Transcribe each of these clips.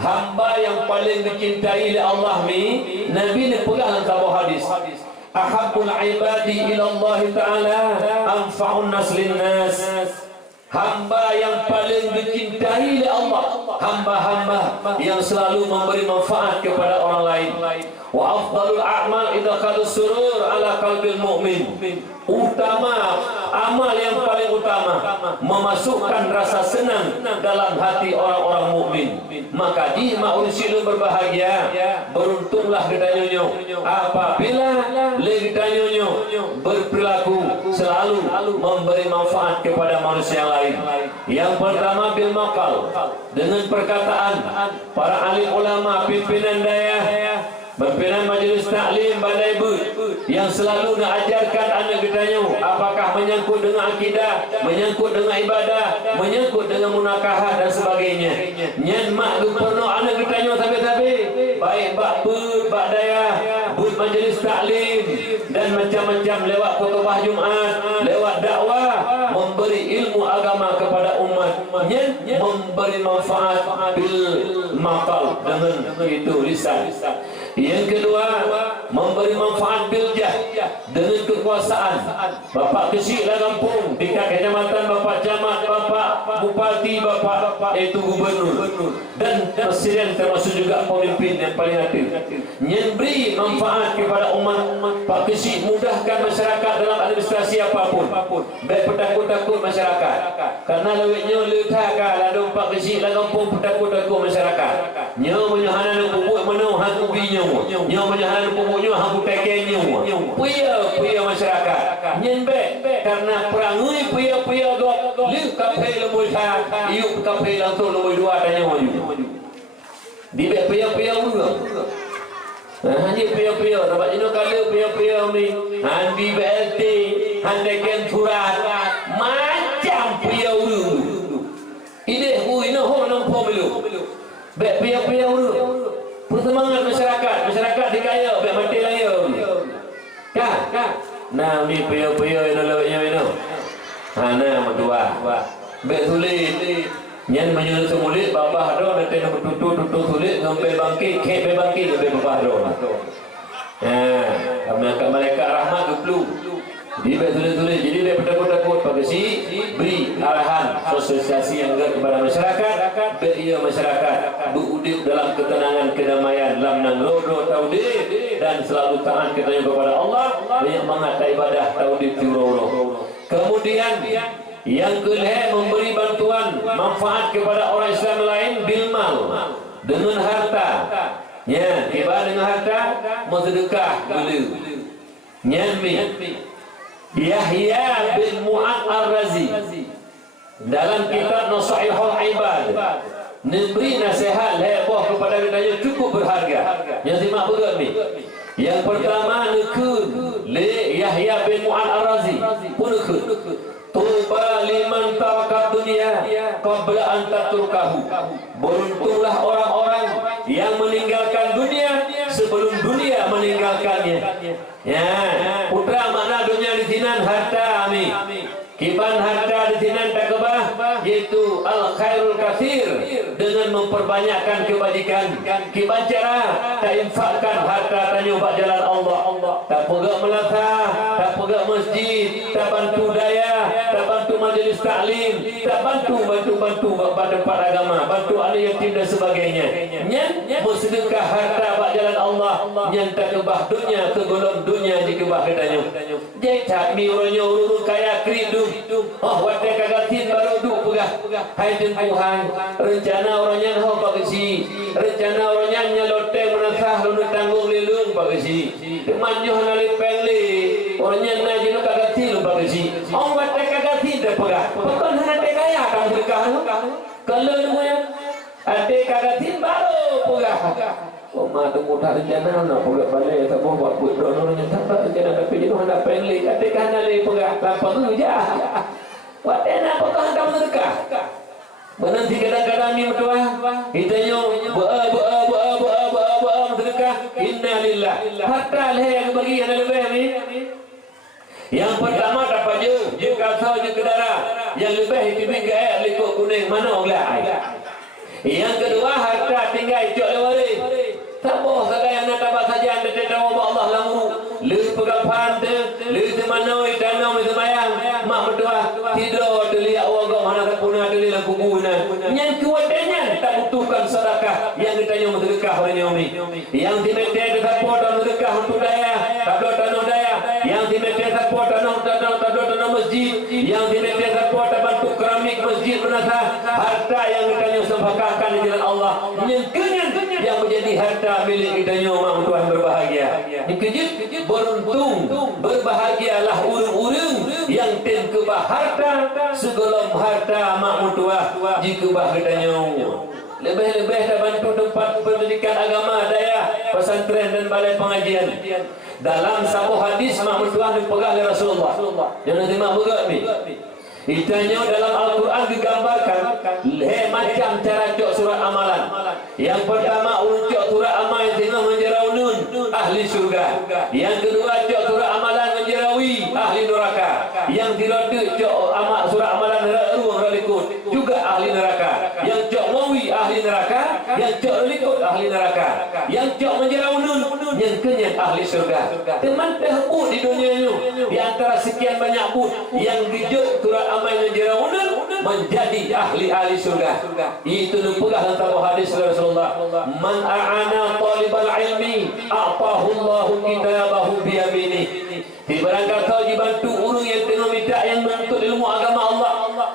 hamba yang paling dicintai oleh Allah ni, Nabi ni pegang dalam hadis. Ahabbul ibadi ila Allah Ta'ala anfa'un nas linnas. Hamba yang paling dicintai oleh Allah, hamba-hamba yang selalu memberi manfaat kepada orang lain. Wa afdalul a'mal idkhalus surur ala qalbil mu'min. Utama, amal yang paling utama memasukkan rasa senang dalam hati orang-orang mukmin. Maka di ma'unsilun berbahagia, beruntunglah gedanyonyo apabila le gedanyonyo berperilaku selalu memberi manfaat kepada manusia lain. Yang pertama bil maqal, dengan perkataan para alim ulama, pimpinan daya, pimpinan majlis taklim Bandai Bud yang selalu nak ajarkan anak gedanya, apakah menyangkut dengan akidah, menyangkut dengan ibadah, menyangkut dengan munakahat dan sebagainya. Nyen mak luperno anak gedanya sampai-sampai baik bak bud, bak daya, bud majlis taklim dan macam-macam lewat khutbah Jumaat, lewat dakwah, memberi ilmu agama kepada umat. Nyen memberi manfaat bil maqal, dengan itu lisan. Yang kedua, memberi manfaat biljah, dengan kekuasaan. Bapak kecil lah kampung, tingkat kecamatan, bapak camat, bapak bupati, bapak itu gubernur dan presiden, termasuk juga pemimpin yang paling aktif. Yang beri manfaat kepada umat. Pak kecil mudahkan masyarakat dalam administrasi apapun, baik petakut-takut masyarakat, karena lewitnya letakkan ada pak kecil lah kampung petakut-takut masyarakat. Nyo menyohanan pupuk menau hak ubinya, nyo menyohanan pupuknya hak utekenya, puya masyarakat nyenbek karena perangai puya dok liu kapai lemui ha iu kapai langsung lemui dua tanya maju di bek puya juga. Hanya puya dapat jenuh kalau puya ni handi BLT handeken surat macam puya dulu ini ho nampak belum bek puya dulu persemangat masyarakat dikaya bek mati laya kan nah ni puya ini lewatnya ini nah berdua bek sulit nyan menyuruh semulit babah do nanti nak tutup sulit sampai bangkit kek be bangkit be babah do kami akan malaikat rahmat dulu di be sulit jadi be takut pagasi beri arahan sosialisasi yang kepada masyarakat be ia masyarakat berudip dalam ketenangan kedamaian lam nang lodo taudid dan selalu taat kepada Allah, banyak banget ibadah taudid tiuro. Kemudian yang kedua, memberi bantuan manfaat kepada orang Islam lain bilmal, dengan harta. Ya, tiba dengan harta bersedekah dulu. Nyami Yahya bin Mu'ad Ar-Razi dalam kitab Nasaihul Ibad memberi nasihat heboh kepada kita cukup berharga. Yang simak berat ni. Yang pertama nekun le Yahya bin Mu'ad Ar-Razi pun nekun. Tuba liman tarakat dunia qabla an tatrukahu. Beruntunglah orang-orang yang meninggalkan dunia sebelum dunia meninggalkannya. Ya, putra makna dunia di sini harta ami. Kiban harta di sini takbah yaitu al khairul katsir, dengan memperbanyakkan kebajikan. Kiban cara tak infakkan harta tanya buat jalan Allah. Tak pegak melatah, tak pegak masjid, tak bantu daya, tak bantu majlis taklim, tak bantu pada tempat agama, bantu ahli yatim dan sebagainya. Nyen bersedekah harta buat jalan Allah, nyen tak kebah dunia ke golong dunia jika bah katanya. Jadi tak mi orangnya urut kaya kridum. Oh, wadah kagatin baru duk pegah. Hai Tuhan, rencana orangnya ho Pak Kesi, rencana orangnya nyeloteng menasah lu tanggung lilung Pak Kesi. Kemanjuh nali pengli, orangnya naji lu kagatin Pak Kesi. Oh, wadah kagatin dah pegah. Bukan hanya tegaya kamu sedekah lu. Kalau lu yang ada kagatin baru pegah. Oh, mak tu mudah rencana nak pegah balik tak mau buat orangnya tak rencana tapi jenuh nak pengli. Ada kan nali pegah lapang tu je. Wadah nak pegah kamu sedekah. Menanti kadang-kadang ni berdoa, hitanya sedekah. Innalillah. Hatta leh yang bagi yang lebih ni. Yang pertama dapat je kasau je kedara. Yang lebih itu bingkai likut kuning mana oleh. Yang kedua harta tinggal melakukan sedekah yang kita yang sedekah orang Yomi yang dimete support dan sedekah untuk daya tablo tanah daya yang dimete support tanah tablo tanah masjid yang dimete support bantu keramik masjid menata harta yang kita yang sedekahkan di jalan Allah yang menjadi harta milik kita yang Tuhan berbahagia dikejut beruntung berbahagialah urang-urang yang ten kebah harta segala harta mak tua jika bah kita yang lebih-lebih dah bantu tempat pendidikan agama daya pesantren dan balai pengajian dalam satu hadis mak tua dipegang oleh Rasulullah jangan terima begat ni itanya dalam Al-Quran digambarkan macam cara cok surat amalan yang pertama cok surat amalan yang tengah menjeraunun ahli surga yang kedua cok surat amalan menjerawi ahli neraka yang tiga cok surat amalan ruang relikut juga ahli neraka yang cok mawi ahli neraka yang cok relikut ahli neraka yang cok menjeraunun yang kenyang ahli surga teman terbut di dunia ini di antara sekian banyak bud yang dijuk surat amal menjeraunun menjadi ahli-ahli surga itu dipegang dalam hadis Rasulullah man a'ana talibal ilmi a'tahu Allahu kitabahu biyamini barang kata dibantu orang yang tengah minta yang menuntut ilmu agama Allah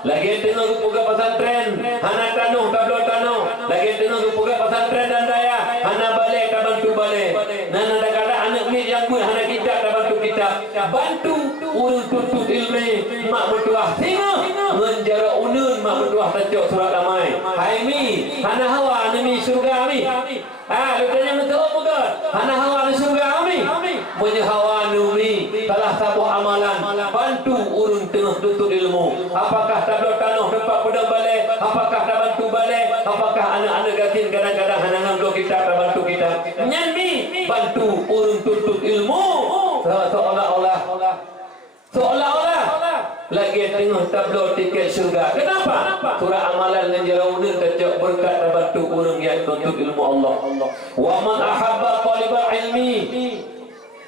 lagi yang tengah buka pesantren hana tanuh tablo tanuh lagi yang tengah buka pesantren dan daya hana balik tak bantu balik dan ada kata anak ni yang pun hana kitab tak bantu kitab bantu orang tuntut ilmu mak bertuah tengah menjara unun mak bertuah tajuk surat damai hai mi hana hawa ni surga mi lutanya betul bukan hana hawa ni surga mi punya hawa numi telah tabuh amalan bantu urun tengah tuntut ilmu apakah tablo tanah tempat pedang balik apakah tak bantu balik apakah anak-anak gatin kadang-kadang hana ngambil kita tak bantu kita nyami bantu urun tuntut ilmu seolah-olah lagi tengah tablo tiket surga. Kenapa? Surah amalan yang jauhnya kecok berkat dan bantu orang yang tuntut ilmu Allah. Wa man ahabba talibal ilmi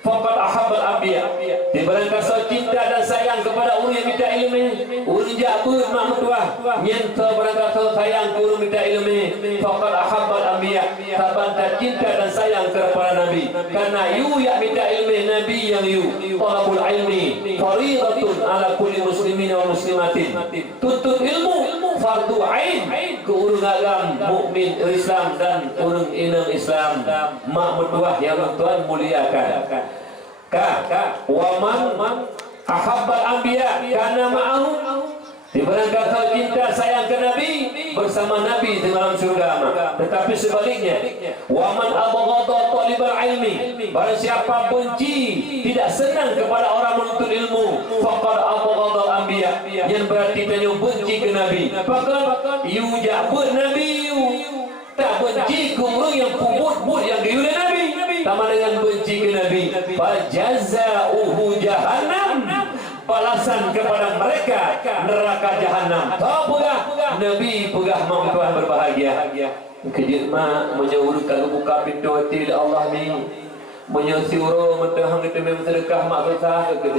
faqad ahabbal anbiya. Di barang kasa cinta dan sayang kepada orang yang minta ilmu, orang jabur mak mertua, nyenta barang kasa sayang ke orang minta ilmu, faqad ahabbal anbiya. Sabanta cinta dan sayang kepada nabi. Karena you yang minta ilmu nabi yang you. Talabul ilmi fariidatun ala kulli muslimin wa muslimatin. Tuntut ilmu fardu ain ke orang agam mukmin Islam dan orang inang Islam. Mak mertua yang Tuhan muliakan. Wa man ahabbal anbiya kana ma'ahu. Di barang kata cinta sayang ke Nabi bersama Nabi di dalam surga. Tetapi sebaliknya, wa man abghadha talibal ilmi, barang siapa benci tidak senang kepada orang menuntut ilmu, faqad abghadha anbiya, yang berarti dia benci ke Nabi. Maka you jabut Nabi you tak benci ke orang yang pumut yang diulai Nabi sama dengan benci ke Nabi. Fajazauhu jahannam, balasan kepada mereka neraka jahanam. Tahu pegah Nabi pegah mak Tuhan berbahagia. Kejut mak menjauhkan buka pintu hati Allah ni menyuruh mentahang kita sedekah mak susah ke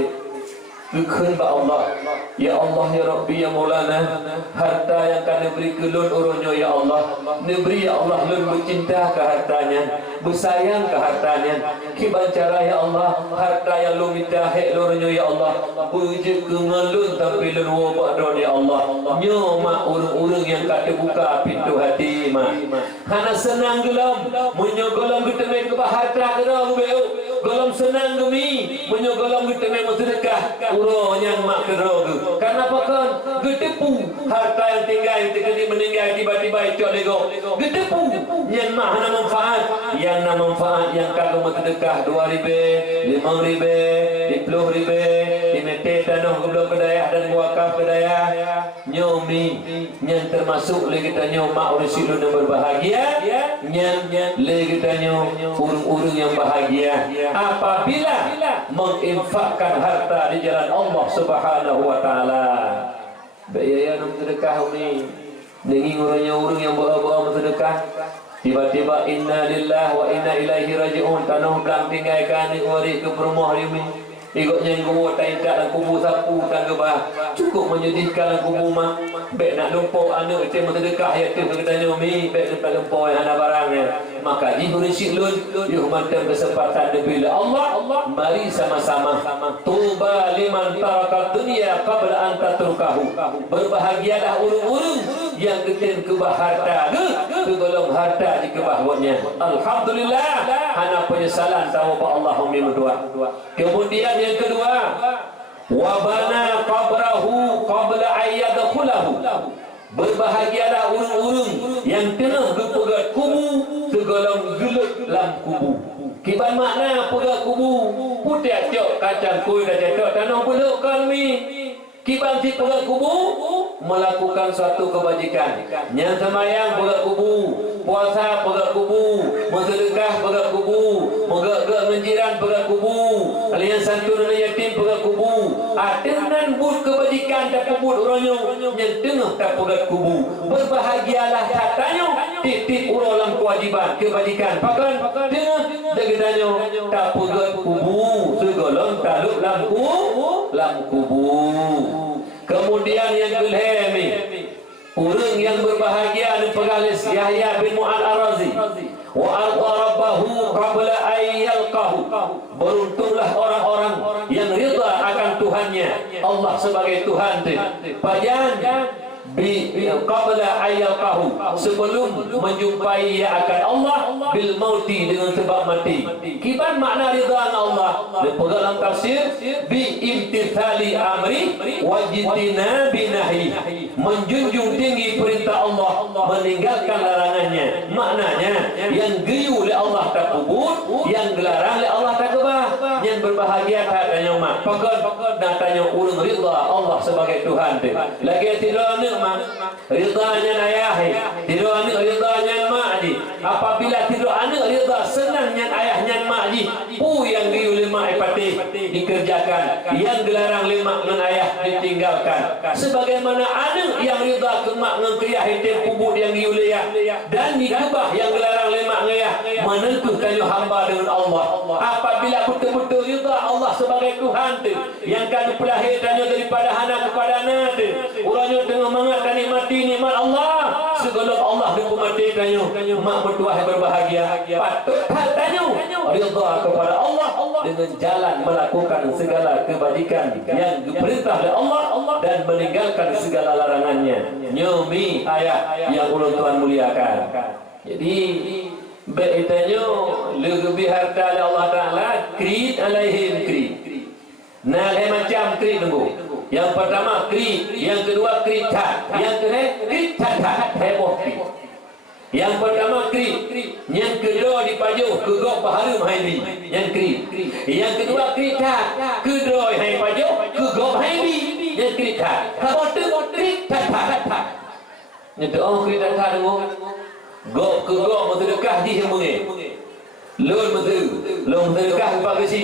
Dukun ba Allah. Ya Allah ya Rabbi ya Maulana, harta yang kami beri ke lun urunnya ya Allah, neberi ya Allah lun bercinta ke hartanya, bersayang ke hartanya. Kibancara ya Allah, harta yang lu minta hek lurunnya ya Allah, bujik ke ngalun tapi lun wabak don ya Allah. Nyoma urung-urung yang kata buka pintu hati mak. Hana senang gelam, menyogolam kita ke harta kerang beu. Golam senang gemi, menyogolam kita sedekah. Uronya mak kerogu. Karena apa kan? Gedepu harta yang tinggal ketika meninggal tiba-tiba itu lego. Gedepu yang mak hana manfaat, yang na manfaat yang kalau sedekah 2,000, 5,000, 10,000, dimete tanah gublo kedaya dan wakaf kedaya. Nyomi yang termasuk lagi kita nyoma orang silun yang berbahagia, yang lagi kita urung-urung yang bahagia. Apabila menginfakkan harta di jalan Allah Subhanahu wa taala. Biaya nak sedekah ni. Dengan urang yang bawa sedekah, tiba-tiba inna lillahi wa inna ilaihi raji'un, tanah belang tinggalkan ni wari ke rumah ni. Ikutnya kubur tak intak dan kubur sapu tangga bah. Cukup menyedihkan dan kubur mak. Baik nak lumpur anak itu mentedekah ya tu katanya mi baik nak lumpur yang ada barangnya. Maka di berisik lun yuh mantan kesempatan bila Allah mari sama-sama tuba liman tarakat dunia qabla an tatrukahu. Berbahagialah urung-urung yang ketin kebah harta ke golong harta di kebahwanya. Alhamdulillah hana penyesalan tahu pak Allah umi berdua. Kemudian yang kedua, wabana qabrahu qabla ayyadkhulahu. Berbahagialah urung-urung yang kena berpegat kubu segolong gelut dalam kubu. Kiban makna pegat kubu putih cok kacang kuih dah cok tanah peluk kami. Kiban si pegat kubu melakukan suatu kebajikan. Yang semayang pegat kubu, puasa pegat kubu, bersedekah pegat kubu, megak-gak menjiran pegat kubu, alian santun dan yatim pegat kubu. Dengan bud kebajikan tak pebut orangnya yang tengah tak pegat kubu. Berbahagialah katanya titip ulang kewajiban kebajikan. Pakan tengah degadanya tak pegat kubu segolong taluk lam kubu. Kemudian yang kelima, orang yang berbahagia dan pegalis Yahya bin Mu'ad Ar-Razi. Wa arda rabbahu qabla ayyalqahu. Beruntunglah orang-orang yang rida akan Tuhannya. Allah sebagai Tuhan tu. Pajan qabla ayyalqahu, sebelum menjumpai ia akan Allah bil mauti, dengan sebab mati. Kiban makna ridha Allah dalam tafsir bi imtithali amri wajidina binahi, menjunjung tinggi perintah Allah, meninggalkan larangannya. Maknanya yang geyu oleh Allah tak puput, yang dilarang oleh Allah tak kebah. Yang berbahagia tak tanya mak pakon nak tanya urang ridha Allah sebagai Tuhan tu. Lagi tidak nak mak ridhanya ayah, tidak anak ridhanya mak ji. Apabila tidak anak ridha senangnya ayahnya mak ji, pu yang diu lima ipati dikerjakan, yang dilarang lima dengan ayah ditinggalkan. Sebagaimana anak yang ridha ke mak dengan ayah itu puput yang diu dan dikubah yang dilarang lima dengan ayah, menentukan hamba dengan Allah. Apabila betul-betul ridha Allah sebagai Tuhan tu, yang kami pelahirkannya daripada anak kepada anak tu, orangnya tengah mengatkan nikmat Allah, segala Allah dikumatikannya, mak bertuah berbahagia. Patut tanya ridha kepada Allah dengan jalan melakukan segala kebajikan yang diperintah oleh Allah dan meninggalkan segala larangannya. Nyomi ayah yang ulun Tuhan muliakan. Jadi beritanya lebih harta oleh Allah Ta'ala krid alaihim krid. Nah, macam krid tunggu. Yang pertama krid, yang kedua krid tak, yang kedua krid tak heboh krid. Yang pertama krid, yang kedua dipajuh kegok pahala mahindi, yang krid. Yang kedua krid tak, kedua yang pajuh kegok mahindi, yang krid tak. Kalau tu krid tak. Yang tu oh krid tak tunggu. Gok kegok mentedekah di hembungi. Lun mentedekah kepada si.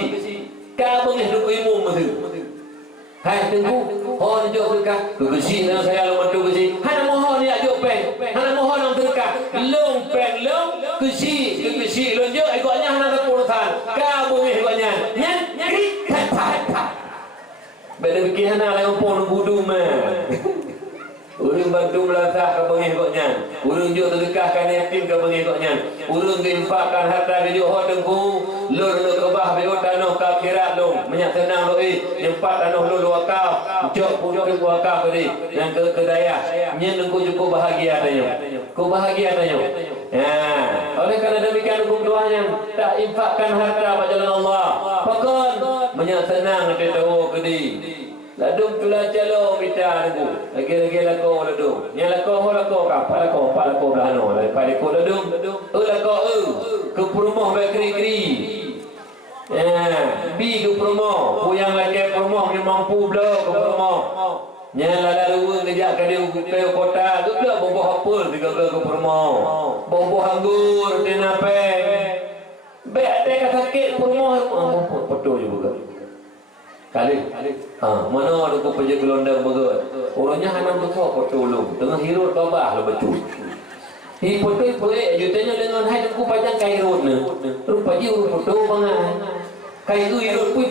Kau mengih duk ilmu mentu. Hai tunggu, oh jok sedekah. Kegesi dengan saya lu mentu kegesi. Hana mohon ni ajok pen. Hana mohon nak sedekah. Long pen long kegesi lu jok ikutnya hana kepurusan. Kau mengih ikutnya. Nyan kata. Beda fikir hana lai umpun budu mah. Urang bantu melatah ke pengikutnya, urang juga sedekahkan yatim ke pengikutnya, urang infakkan harta ke johor tengku, lur ke bah beut tanah ke akhirat lu, menyak tenang lu nyempat tanah lu wakaf, jok ke wakaf tadi, yang ke daya, nyen tengku cukup bahagia tanya. Ku bahagia tanya. Ya, oleh kerana demikian hukum doanya, tak infakkan harta pada jalan Allah. Pakon menyak tenang kita tahu kedi. Ladung tulah calo kita nunggu. Lagi lako ladung. Yang lako kapal lako belano. Pada ko ladung. Lako ke perumah bakri-kri. Bi ke perumah. Puyang lagi perumah yang mampu belah ke perumah. Yang lalu ngejak ke dia ke kota. Ke belah boboh apel ke perumah. Boboh anggur tenape. Baik ada sakit perumah. Betul juga. Kali. Mana ada kau pergi gelondang begut. Orangnya hanam betul potolong. Tengah hirut babah lah betul. Hi potoi jutanya dengan hai aku pajang kairut ne. Terus pagi urut potol bangan. Kai tu hirup pui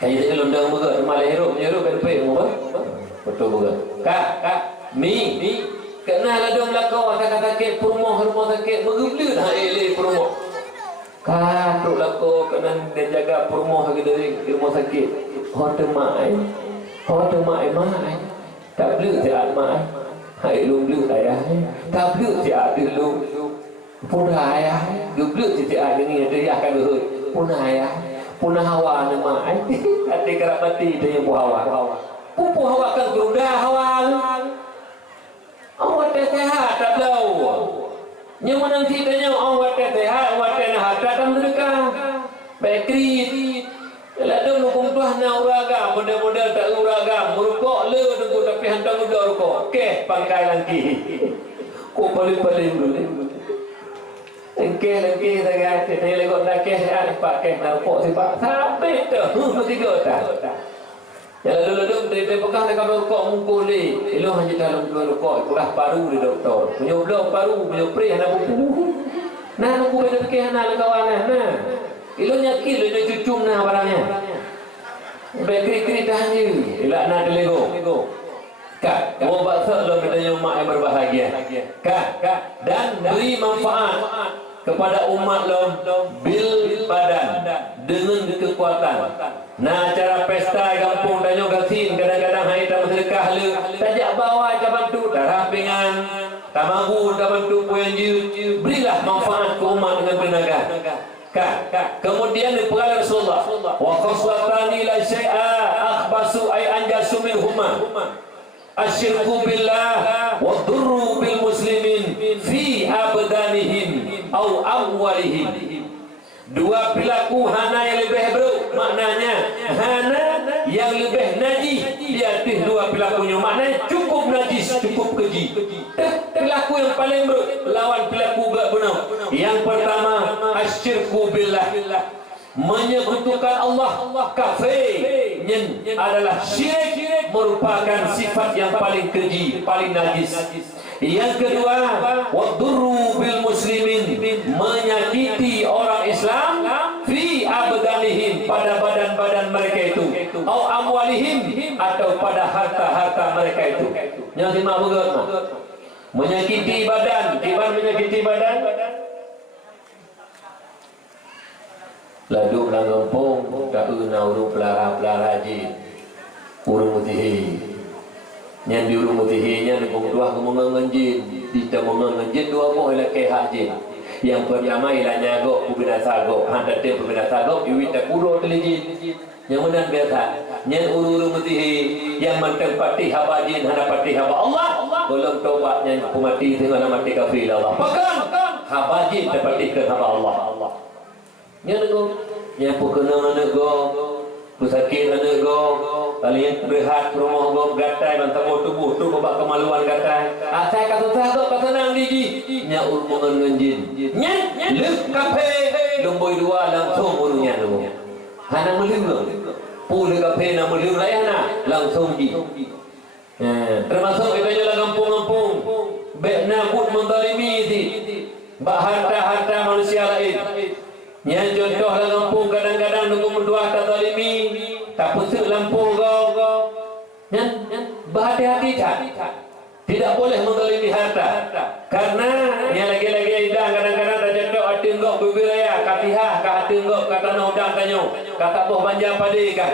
kai dia londang juga malah hirup kan pe mo ba betul juga kak mi kena ladong lakau kata ke promo sakit megubleun ha ele promo kak tu lakau kena dia jaga promo hagi dari rumah sakit hotel mai tak bleu tiat mai hai lu bleu ayah tak bleu tiat lu pun ayah bleu tiat ni dia akan lut pun ayah punah hawa nama hati kerapati dia yang hawa pupu hawa kan geruda hawa awak sehat tak tahu yang mana tidaknya awak sehat awak sehat tak mereka bakery lalu nukung tuah na uraga model-model tak uraga merukok le nunggu tapi hantar muda rukok ke pangkai lagi ko paling-paling dulu Engke saya saya lekot nak ada pakai narkot si pak sampai tu mesti kota. Ya lalu dia pegang dekat rokok mungkul ni. Elo hanya dalam dua rokok itulah paru di doktor. Punya belah paru punya pre anak buku. Nah aku beda fikir anak kawan nah. Elo nyakit le cucum nah barangnya. Bekri dah ni. Elak nak delego. Kak, mau bakso lo bedanya umat yang berbahagia. Kak, dan beri manfaat kepada umat lo bil badan dengan kekuatan. Nah, cara pesta kampung danyo gasin kadang-kadang hari tak sedekah le, tajak bawa tak bantu darah pingan, tamagu tak bantu puyanju. Berilah manfaat ke umat dengan bernaga. Kak, kemudian diperkala Rasulullah wa khaslatani la syai'a akhbasu ay anjasu minhuma asyirku billah wa dhurru bil muslimin fi abdanihim au amwalihim. Dua perilaku hana yang lebih buruk, maknanya hana yang lebih najis di atas dua perilakunya, maknanya cukup najis, cukup keji. Perilaku yang paling buruk lawan perilaku gak benar. Yang pertama asyirku billah, menyekutukan Allah. Kafir adalah syirik, merupakan sifat yang paling keji, paling najis. Yang kedua, wadurru bil muslimin, menyakiti orang Islam fi abdanihim, pada badan-badan mereka itu, atau amwalihim, atau pada harta-harta mereka itu. Yang lima begat, menyakiti badan. Gimana menyakiti badan? Laduk lang gampong tak una urung pelara je urung mutihi nyan di urung mutihi nya di pung tuah kemongan jin kita mongan jin dua mo ila ke haji yang pertama ila nyago pubinasa go handa te pubinasa go iwita kuro teliji yang menan biasa nyan urung mutihi yang manteng pati haba jin hana pati haba Allah belum tobat nyan pumati dengan mati kafir Allah bahkan haba jin tepati ke haba Allah nya nego nya pukena nego pusakit nego kalian berehat rumah go gatai bantamo tubuh tu babak kemaluan gatai asai kata sahabat kata nang diji nya urmungan ngenjin nya lek kafe lomboi dua langsung urunya nego hana meliu pule kafe na meliu layana langsung ji termasuk kita jalan kampung-kampung bekna kut mendalimi di harta manusia lain. Yang contoh dalam kampung kadang-kadang nunggu menduah tak zalimi, tak pusuk lampu kau. Yang berhati-hati tak? Tidak boleh menzalimi harta. Karena yang lagi-lagi idang kadang-kadang dah contoh hati engkau berbiraya, katihah, hati engkau kata nak udang tanyo, kata boh banjar padi kah?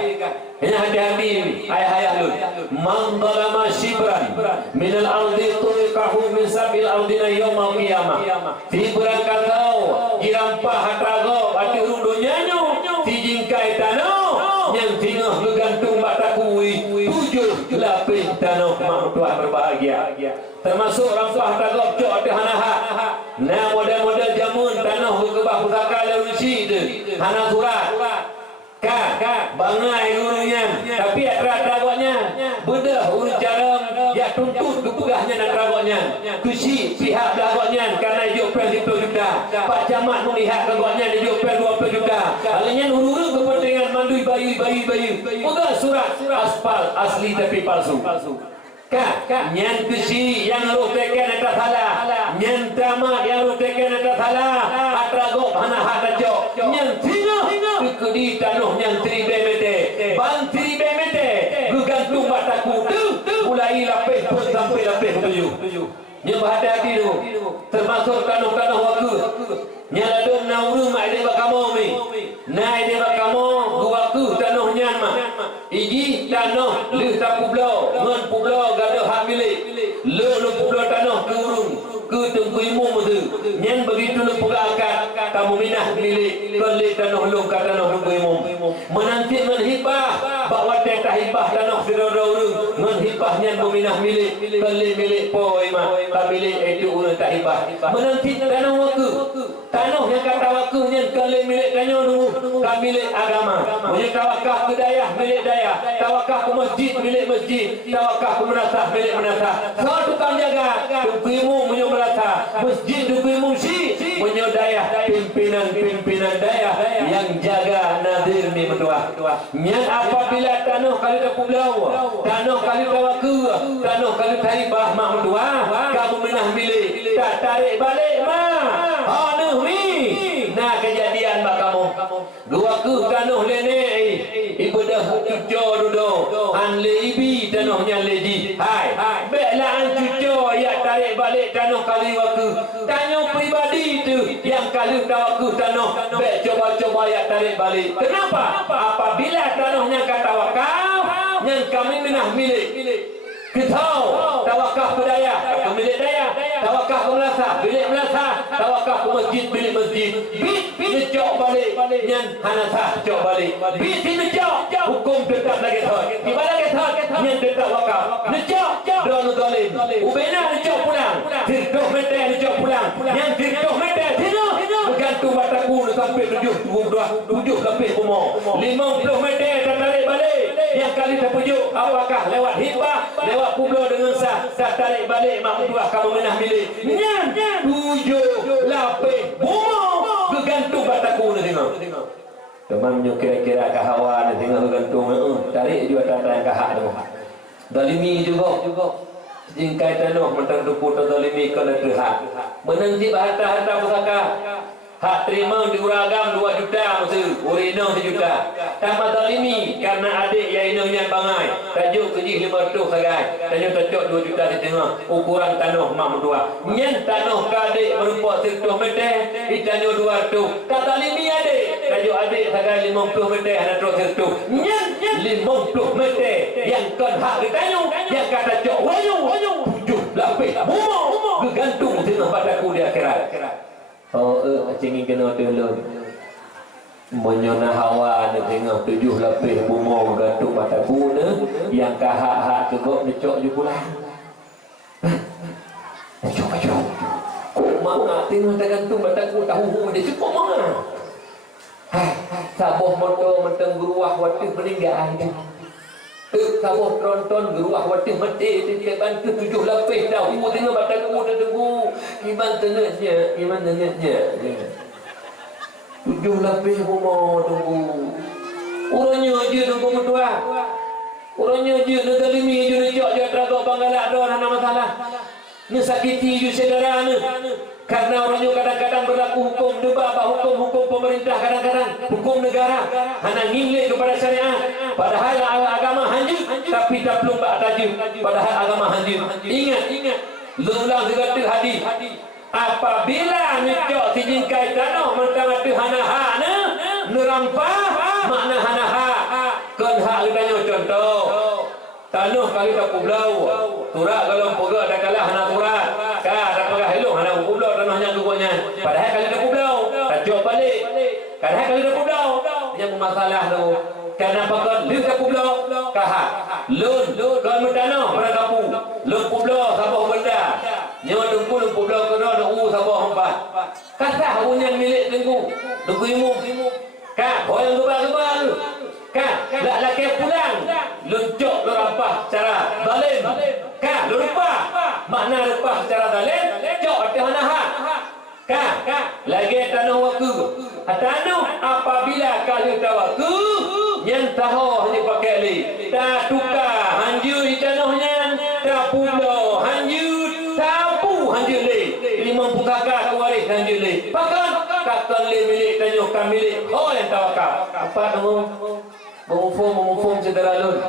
Hanya hati-hati ayah-ayah lu. Man zalama shibran minal ardi turikahu min sabil ardina yawmal qiyamah. Ti berangkat kau dirampah harta kau hati urung dunianya ti jingkai tanah yang tinggal bergantung mata kui 7 lapis tanah mak tuah berbahagia. Termasuk rampah harta kau cok ada hanaha. Nah model-model jamun tanah kebah pusaka lalusi tu hana surat Kak, bangai gurunya, tapi ada ragoknya, bedah urut jarum, ya tuntut kepegahnya nak ragoknya, kusi pihak ragoknya, karena dia jual 10 juta, Pak Camat melihat ragoknya dia jual 20 juta, alanya urut kepentingan mandui bayi, bukan surat aspal asli tapi palsu. Kak, nyan kusi yang lu tekan atas salah, nyan tamat yang lu tekan atas salah, atragok hana hak jok, nyan tinggal beri tanah yang 3 meter. Bang 3 meter. Bergantung bataku tu. Mulai lapis pun sampai lapis 7. Dia berhati-hati tu. Termasuk tanah-tanah waktu. Nya ladum nauru mak dia bakamo mi. Nai dia bakamo waktu tanahnya mah. Iji tanah leh tak pulau. Ngan pulau gaduh hak milik. Lu pulau tanah turun. Ke tengkuimu tu. Nyan begitu lu pegakkan kamu minah milik. Kali tanah lu kat tanah tengkuimu. Menanti menhibah bawa tetah hibah tanah sirau-rau. Menhibah nyan meminah milik. Kali milik poi mah. Tak milik itu urang tak hibah. Menanti tanah waktu. Tanah yang kata wakunya kali milik tanah dulu, tak milik agama. Punya tawakah ke dayah milik dayah, tawakah ke masjid milik masjid, tawakah ke menasah milik menasah. Soal tukang jaga, tukimu punya menasah, masjid tukimu si punya dayah, pimpinan dayah yang jaga nadir ni berdua. Yang apabila tanah kali tak pulau, tanah kali tak waku, tanah kali taribah mak berdua, kamu menah milik, tak tarik balik mak. Nah kejadian bak kamu dua ke tanah nenek ibadah cucu dulu han lebi tanahnya leji hai baiklah an cucu ya tarik balik tanah kali waktu tanah pribadi tu yang kali tawaku tanah baik coba-coba ya tarik balik. Kenapa? Apabila tanahnya kata wakaf yang kami minah milik Kitau tawakah ke dayah, milik dayah, tawakah ke melasah, milik melasah, tawakah ke masjid, milik masjid. Bit ngejok balik, nyan hanasah jok balik. Bit ngejok, hukum tetap lagi thot. Di mana lagi thot? Nyan tetap wakaf. Ngejok, drone zalim. Ubena ngejok pulang. 30 meter ngejok pulang. Nyan 30 meter sini. Bergantung bataku sampai 7 lebih umur. 50 meter tarik balik. Yang kali terpujuk apakah lewat hibah, lewat pulau dengan sah, tak tarik balik mak mentua kamu menah milik. Nyan 7 lapis umur bergantung bataku ni tengok. Teman nyo kira-kira kahawa ni tengok bergantung tarik juga tak kahak tu. Dalimi juga. Jingkai tanah mentang dupu dalimi kena terhak. Menanti harta-harta pusaka. Hak terima diuragam 2 juta masa urino 1 juta. Tamat dalimi karena adik yang inonya bangai. Tajuk keji 500 sagai. Tajuk tajuk 2 juta di tengah ukuran tanah mak mentua. Nyen tanah kadik berupa 100 meter ditanya 200. Kata dalimi adik. Tajuk adik sagai 50 meter ada terus 100. Nyen 50 meter yang kan hak ditanya yang kata cok wanyu 7 lapis umur bergantung tengah padaku di akhirat. Cingin kena dulu menyona hawa ni tengah 7 lapis bumur gantung mata guna yang kahak-hak tegok necok je pulang. Necok kok mana tengah tergantung mata guna tahu dia cukup mana. Sabuh motor menteng geruah waktu meninggal dah. Sabuh tronton geruah waktu mati tiap bantu 7 lapis tahu tengah mata guna tunggu iman tengahnya 7 lapis rumah tunggu. Orangnya aja tunggu mentua. Orangnya aja nak dalimi aja nak cok je teragak banggalak dah nak masalah. Ni sakiti je saudara ni. Karena orangnya kadang-kadang berlaku hukum debaba, hukum pemerintah kadang-kadang, hukum negara. Hanya ngilai kepada syariat. Padahal agama hanjir, tapi tak belum bak tajir. Padahal agama hanjir. Ingat. Lulang segala hadis. Apabila ngecok si jingkai tanah mentang ada hana-ha nerampah makna hana-ha kan hak ditanya contoh tanah kali tak pulau turak kalau pegak dah kalah hana turak tak pegah helong hana pulau tanahnya gugurnya padahal kali tak pulau tak cok balik padahal kali tak pulau yang bermasalah tu kenapa kan lu tak pulau kahak lun kan mentanah pada kapu lun pulau sabah benda nyawa tengku lun pulau kena sabah empat kasah unyan milik tengku imu kak orang gebal-gebal kak tak laki pulang luncuk lu rampah cara zalim kak lu rempah makna rempah secara zalim cok ada hanaha kak lagi tanah waktu tanah apabila kali tawaku yang tahu hanya pakai li tak tukar hanjur di tanahnya tak pulau hanjur tapu hanjur li 50 kakak kewaris hanjur li bahkan Kakak milik tanya kami milik. Oh yang tawakal. Apa kamu? Mengufung sederalun.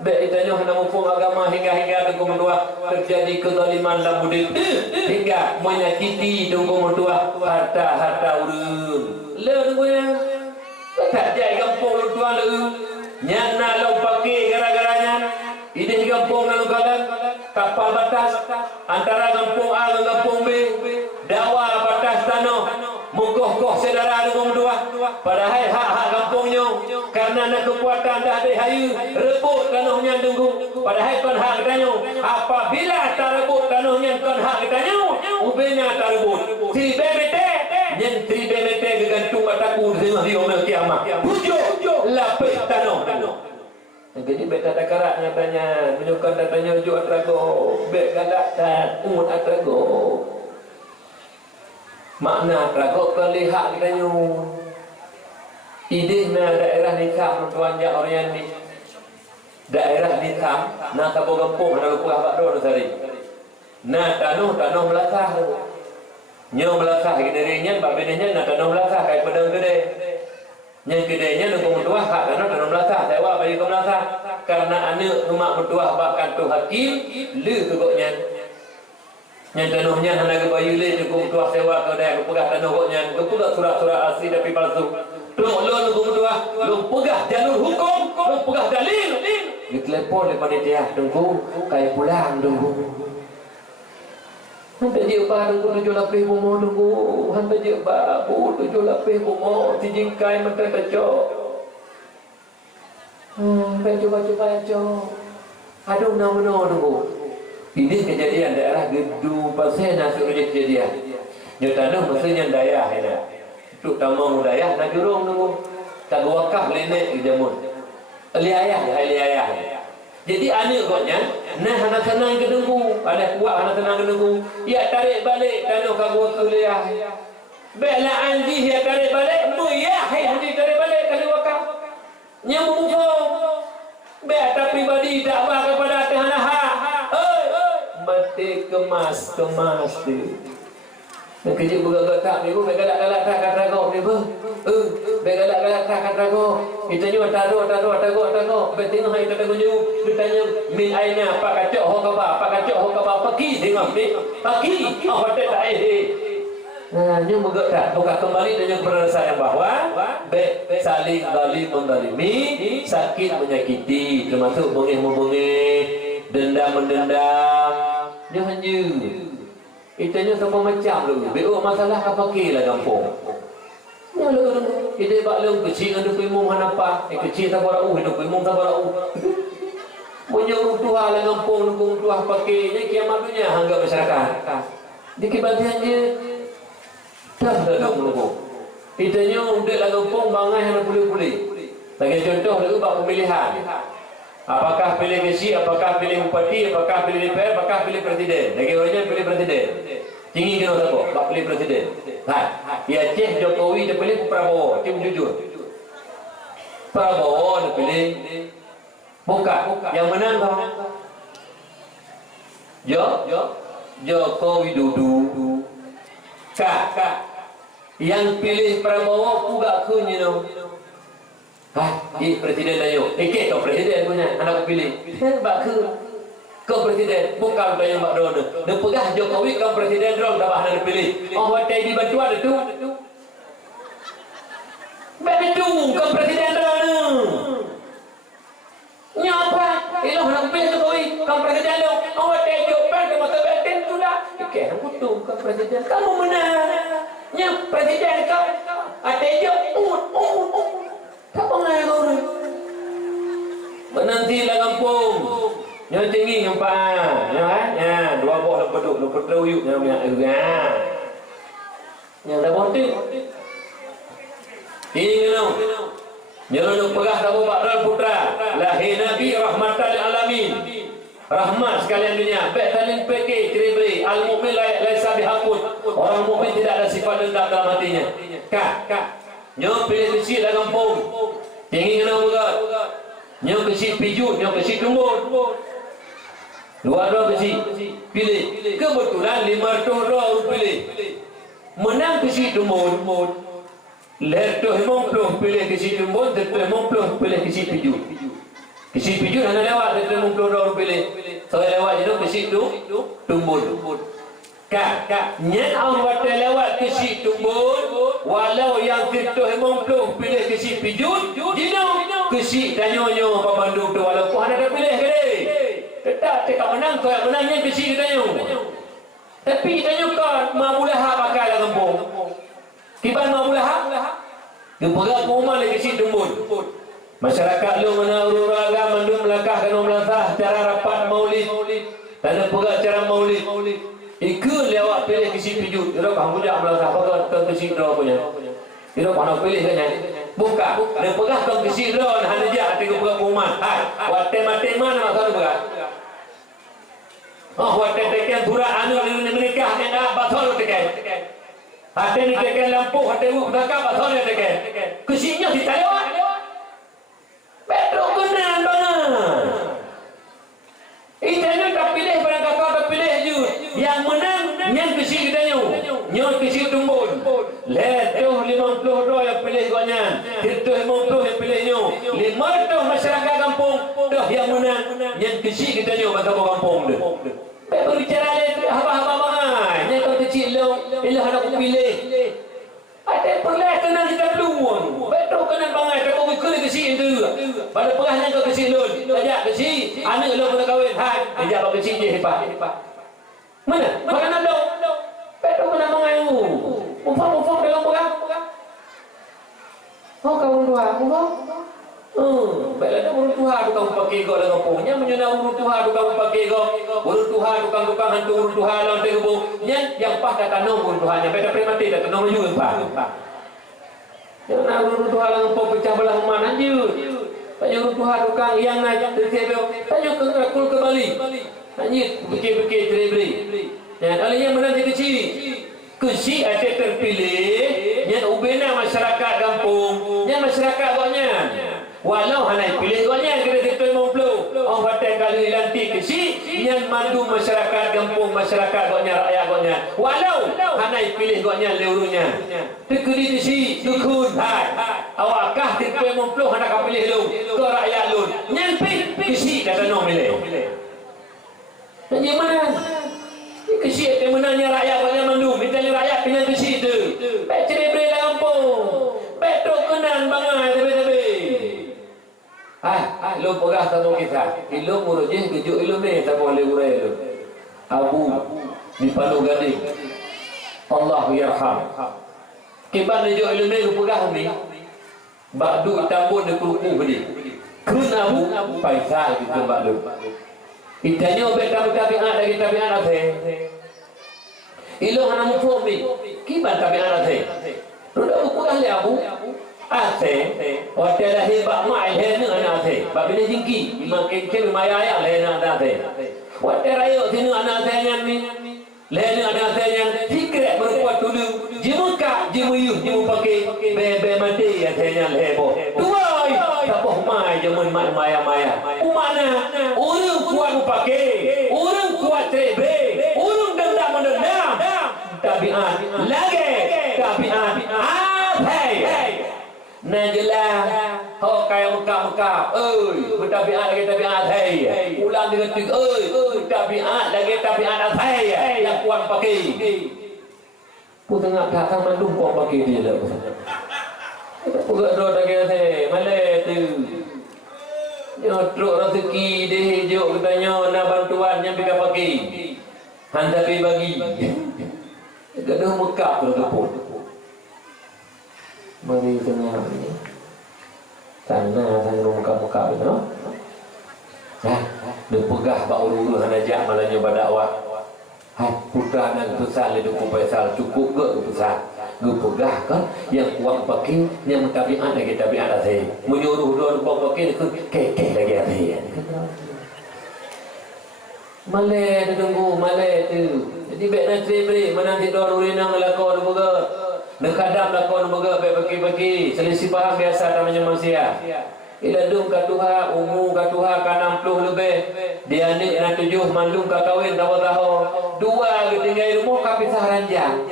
Baik tanya hendak mengufung agama hingga tunggu mendua terjadi kezaliman dalam budil hingga menyakiti tunggu mendua harta urun. Le tunggu yang tak jadi kampung lu tuan lu. Nyana lu pakai gara-garanya. Ini kampung lalu kalian kapal batas antara kampung A dan kampung B. Dawa batas tanah mengkoh-koh saudara dengan dua padahal hak-hak kampungnya karena ada kekuatan dah ada hayu rebut tanahnya tunggu padahal kan hak katanya apabila tak rebut tanahnya kan hak katanya ubenya tak rebut si BBT yang si BBT gegantung mataku dengan diomel kiamat pujuk lapis tanah jadi beta tak karak nyatanya menyukan datanya jual atrago bek galak dan umut atrago makna rago kelihat katanya idenya daerah nikah tuannya orang ni daerah nikah nak kabo kampung nak pulah bak do sari na tanah melakah nyo melakah gedenya bab bedanya na tanah melakah kai pedang gede yang gedenya nak mentua hak tanah melakah sewa bagi ke melakah karena anak rumah mentua bak kantor hakim le kegoknya yang tanahnya hendak ke bayu le cukup tuah sewa ke dah pegah tanah koknya ke pegah surat-surat asli tapi palsu tolong lu tua lu pegah jalur hukum lu pegah dalil di telepon daripada dia tunggu kai pulang tunggu sampai dia baru 7 bomo tunggu sampai dia baru 7 bomo tijingkai menteri kacau coba cok aduh nama tunggu. Ini kejadian daerah Gedung Pasir nasuk saja kejadian. Nyatanya maksudnya daya ada. Untuk tamu daya nak jurung nunggu. Tak wakaf lenek jamun. Liayah. Jadi anak koknya nah anak senang ke nunggu. Ada kuat anak senang ke nunggu. Ya tarik balik tanah kagu kuliah. Bela anji ya tarik balik. Ya anji tarik balik kali wakaf. Nyambung Beta pribadi dakwah kepada Tuhan mati kemas tu. Dan kerja bergagak tak ni pun galak-galak tak kata kau ni pun. Galak-galak tak kata kau. Kita ni taruh. Betul hai kata kau dia tanya min aina pak kacok ho kaba pagi tengok ni. Pagi hotel tak Nah, nyo megak tak buka kembali dengan perasaan bahawa saling zalim menzalimi, sakit menyakiti, termasuk bengih-membengih, dendam-mendendam. Nyo hanya itanya sama macam lu. Beok masalah ka pakailah kampung. Nyo lu ide bak lu kecil ada pimung hanapa, kecil tak barau hidup pimung tak barau. Menyuruh tuah lah kampung nunggu tuah pakainya kiamat dunia hangga masyarakat. Dikibatkan dia dah menunggu. Itanya untuk lagu pun bangai yang boleh-boleh. Bagi contoh lagu bab pemilihan. Apakah pilih kesi, apakah pilih bupati, apakah pilih DPR, apakah pilih presiden. Lagi orangnya pilih presiden. Tinggi kena siapa? Bab pilih presiden. Ya Aceh Jokowi dia pilih Prabowo. Tim jujur. Prabowo dia pilih. Bukan. Yang menang kau. Jokowi Widodo. Kak, yang pilih Prabowo pugak kunya no. Presiden ayo. Kau presiden punya anak pilih. Bak kau presiden bukan yang bak dono. Dia pegah Jokowi kau presiden dong dah bahana pilih. Oh hotel di bantu ada tu. Begitu kau presiden dono. Nyapa? Ilo nak pilih Jokowi kau presiden dong. Oh hotel Jokowi ke masa benten sudah. Kamu tu kau presiden kamu menang. Nya presiden kau atejo kamu ngai kau ni menanti lah kampung yang tinggi yang ya dua buah lepas uyuk yang dah botik ini no nyelonok pegah kamu Bakral Putra lahir Nabi rahmatan lil alamin rahmat sekalian dunia. Baik talin PK ciri-ciri al-mukmin laisa bihaqun. Orang mukmin tidak ada sifat dendam dalam hatinya. Kak. Nyo pilih kecil dalam kampung. Tinggi kena buka. Nyo kecil pijut, nyo kecil tumbun. Dua kecil. Pilih. Kebetulan 500 pilih. menang ke situ tumbun. Letuh mongploh pilih ke situ tumbun, letuh mongploh pilih ke situ piju. Ke situ piju hanya lewat letuh mongploh orang pilih. Saya lewat je ke situ tumbun. Kak, nyen awak lewat ke situ tumbun, walau yang letuh mongploh pilih ke situ piju, dino ke situ tanyo Pak Bandung tu walaupun ada pilih ke dia. Tetap tak menang kau yang menangnya ke situ tanyo. Tapi tanyo kan mabulah bakal kampung. Kiban mabulah. Geperak rumah lagi situ tumbun. Masyarakat lu mana ururaga mandum melakah kena melasah cara rapat maulid. Tanda perak cara maulid. Ikut lewat pilih ke situ piju. Ira kamu dak melasah apa ke situ punya. Ira mana pilih kan. Buka. Dan perak kau ke situ hanya dia hati geperak rumah. Hai, wate-mate mana masalah perak? Oh, wate-tekan turah anu menikah dengan batal tekan. Hati ni tekan lampu, hati bu belakang batal tekan. Kesinya di Taiwan. Petro kenan banget. Itanya tak pilih pada kakak tak pilih je. Yang menang yang kesi kita nyo kesi tumbun. Letuh 50 yang pilih gonyan. Letuh 50 yang pilih nyo. 500 masyarakat kampung dah yang menang yang kesi kita nyo bangsa kampung tu. Berbicara le haba-haba bangai. Yang kau kecil lo, ilah nak pilih. Ada perlah kena kita belum. Betul kena bangai tak kau kena kesi itu. Pada perahnya kau kesi lo. Ajak kesi, anak lo kena kahwin. Hai, ajak kau kesi je hebat. Mana? Mana lo? Betul kena bangai tu. Mufam dalam perah. Oh kau dua, mufam. Baiklah dah urut Tuhan tukang pakai kau dalam kampungnya menyena urut Tuhan tukang pakai kau urut Tuhan tukang hantu urut Tuhan dalam kampung yang pah dah tanam urut Tuhannya beda primati dah tanam juga pah jangan urut Tuhan dalam kampung pecah belah mana je tanya urut Tuhan tukang yang naik tanya kul ke Bali tanya fikir-fikir cerai-beri dan alihnya menang jadi kecil kesi ada terpilih yang ubena masyarakat kampung yang masyarakat banyak walau hanya pilih gonya kena kita mempelu orang pakai kali lantik kesi yang mandu masyarakat kampung masyarakat gonya rakyat gonya walau hanya pilih gonya leurunya tekedi kesi dukun hai awakah kita mempelu hendak pilih lu ke rakyat lu nyampi kesi kata no milih jadi mana kesi yang menanya rakyat gonya mandu mitanya rakyat pilih kesi tu baik cerai beri kampung baik truk kenan bangai tapi lo pegah satu kisah ilo murujih kejuk ilo ni tak boleh urai ilo Abu di Palu Gading Allah yarham kiban kejuk ilo ni pegah ni bakdu tambun di keruku ni kun Abu paisal gitu bakdu itanya obek tabiat lagi tabiat ate ilo hana mufum ni kiban tabiat ate udah pegah le Abu ate hotel hebat mai le ne ate ba bini jingki makin ke maya ya le na ate hotel ayo sini ana ate ni le ne ana ate yang secret berkuat dulu jimuka jimuyu jimu pakai be mati ate nya lebo tuai tapoh mai jaman maya umana urang kuat pakai urang kuat trebe urang dendam tabiat lagi tabiat Najlah, hok kaya Mekah, bertabiat lagi tabiat hai. Ulang dengan tiga, bertabiat lagi tabiat hai. Yang kuat pakai. Pun tengah datang mandung kuat pakai dia lah. Pukul dua lagi saya, malai tu. Nyotruk rezeki dia hijuk katanya nak bantuan yang bisa pakai. Hantar bagi. Gaduh Mekah tu tepuk. Mari tengah ni tanah tanggung muka-muka itu dia pegah bak uru-uru hanajak malanya berdakwah putra dan besar le duku paisal cukup ke besar ge pegah kan yang kuat pakai yang tabiat lagi tabiat ada menyuruh dua lupa pakai ke lagi ada malai tunggu malai tu jadi baik nak beri menanti dua urinang lakon boga nekadam lakon boga bagi selisih paham biasa namanya manusia ila dum ka tuha umur ka tuha ka 60 lebih dia ni nak 7 mandung ka kahwin tahu dua ketinggai rumah ka pisah ranjang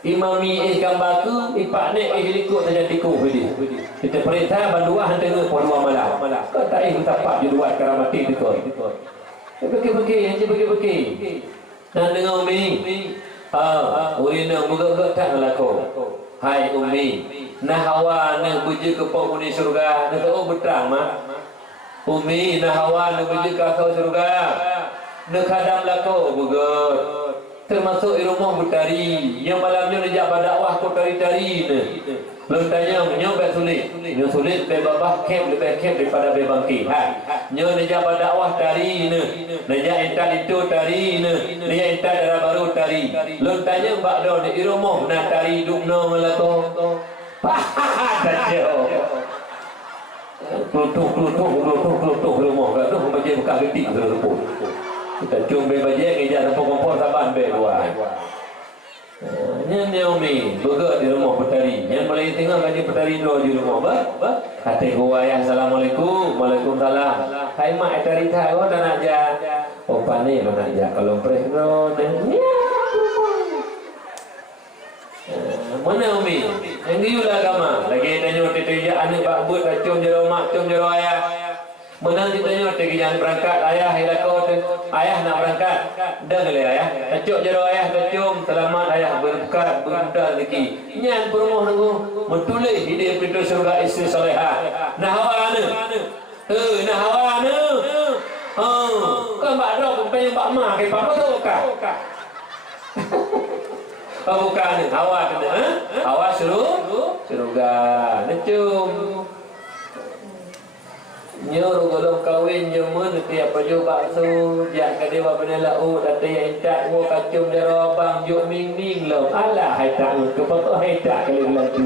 Imami gambar tu ipak ni ikut saja tiku dia. Kita perintah banduah tengok pada malam. Kau tak tapak je buat karamati tu. Pergi-pergi, hanya pergi-pergi. Dan dengan Umi, urina muka tak laku. Hai Umi, nah hawa nak bujuk ke penghuni surga, nak tahu betul mah. Umi, nah hawa nak bujuk ke surga, nak khadam laku bugut. Termasuk di rumah bertari, yang malamnya najak berdakwah kau tari-tari ni. Belum tanya, nyo bet sulit. Nyo sulit be babah kep lebih kep daripada be bangki. Nyo najak berdakwah tari ni. Najak entar itu tari ni. Najak entar darah baru tari. Belum tanya mbak do di rumah nak tari dukno melako. Kacau. Kelutuh rumah. Katuh baca buka getik terus. Kita cium be baje ngejak sampai kompor saban be buat. Yang Umi bergerak di rumah petari. Yang paling tengah kaji petari dua di rumah. Ba? Kata gua ayah assalamualaikum, waalaikumsalam. Hai mak tari thai oh dah nak ja. Oh pani lo nak ja kalau presno ya. Mana Umi? Yang dia lah agama. Lagi tanya tanya anak bak buat cium jero mak, cium jero ayah. Menang ditanya tegi jangan berangkat ayah hilako ayah nak berangkat dah boleh ayah acuk jero ayah cium selamat ayah berkat bermudah rezeki nyan perumah nunggu mentulih hidup pintu surga isteri solehah nah hawa ane nah hawa ane kan mbak dok pengen mbak mak ke papa tu kah bukan hawa kena hawa surga cium nyuruh golong kawin nyemun tiap baju bakso jak ke dewa benelah dat yang entak wo kacum jero bang juk ming ming lo alah hai tak ke foto hai tak kali lagi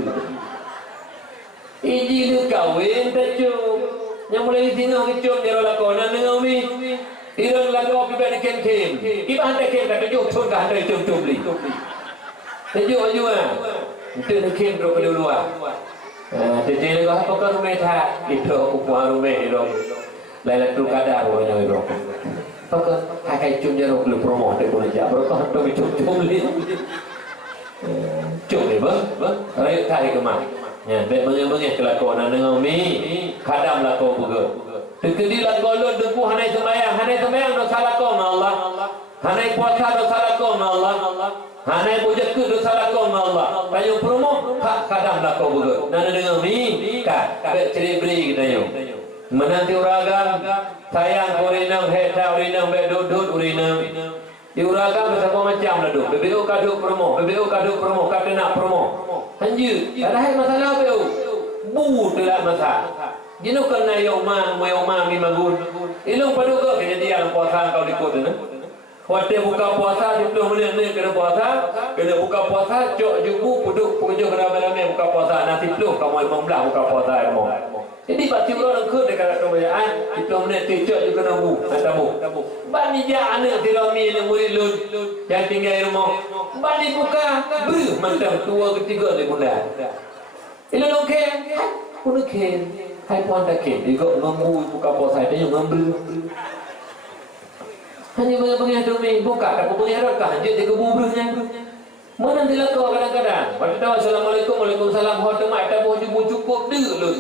iji lu kawin tak cum yang mulai tengah kecum jero lakonan dengan Umi irang lagu pi ben ken ken iba hantar ken tak juk thun ka hantar cum beli juk aju ah itu nak ken ro keluar jadi apa kan rumah tak itu ukuran rumah itu lain tu kadar orang itu apa pakai cum jeruk lu promo tak boleh jawab berapa tu cum beli cum ni bang rakyat kali kemana ya baik bengeng kelakuan dengan Umi kadam laku bukan terkedi laku lu deku hanai sembahyang dosa laku Allah hanai puasa dosa laku Allah hanai bujak ke dosa laku Allah kayu promo kadang laku bukan nana dengan mi kak ceri beri kita yo menanti uragam sayang urinam heta urinam bedudut urinam uragam bersama macam lah duk BBU kaduk promo kata nak promo hanju ada hai masalah BBU bu tidak masalah jinu kena yoma mi magun ilung paduga kejadian puasa kau dikut ni waktu buka puasa 10 minit ni kena buka puasa cok jubu puduk pengunjung ramai-ramai buka puasa nasi peluh kamu 15 buka puasa ilmu jadi pak cium orang ke dekat kebanyakan 10 minit cok juga nabu tabu bani ja anak tirami ni murid lun yang tinggal di rumah bani buka macam tua ketiga ni bunda ini nak ken pun ken hai puan tak ken juga ngambu buka puasa dia ngambil hanya bengah demi buka tak bengah rakah dia tiga bubrusnya mana dilakau kadang-kadang pada tahu assalamualaikum waalaikumsalam hotel mak tak boleh cukup dulu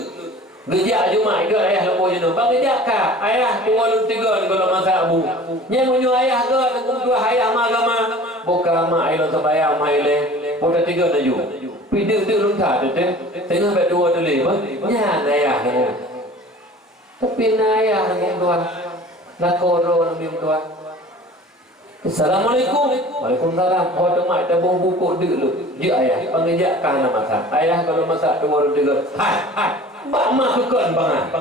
gejak jumat ke ayah lepo jenuh bang gejak ka ayah tua lu tiga ni kalau masak abu yang menyu ayah ke tengok dua ayah agama buka mak ayah sembahyang mai le pada tiga naju piduk lu tak tu tengah bet dua dulu nya ayah tapi ayah dengan tuan nakoro dengan tuan Assalamualaikum. Waalaikumsalam. Hotel mak tak bom buku dulu. Dia ayah panggil jak kah nak masak. Ayah kalau masak 2 3. Hai. Mbak mak kekon bangan.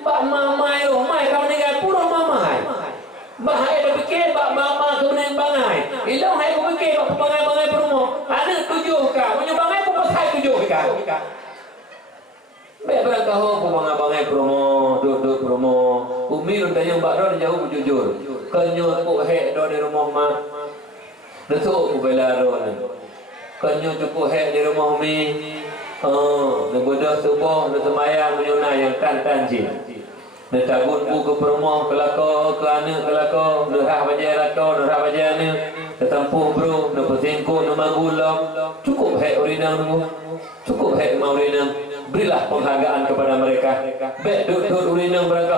Mbak mamai roh mai kau meninggal pura mamai. Mbak hai dah fikir mbak mama kau meninggal bangai. Ilang hai kau fikir mbak bangai perumo. Ada 7 kah. Punya bangai pun pasal 7 kah. Baik berangkat ho bangai perumo, duduk perumo. Umi lu tanya mbak ron jauh jujur. Kanyo ku hek do di rumah mak. Datuk ku bela ron. Kanyo cukup hek di rumah Umi. Nebudah subuh, sembahyang menyunah yang tan ji. Netabun ku ke perumah kelako, ke anak kelako, nerah baca rako, nerah baca anak. Tetampuh bro, nak bertengkuk, nak magulak. Cukup hek urinam dulu. Cukup hek mau urinam. Berilah penghargaan kepada mereka. Baik duduk urinam mereka.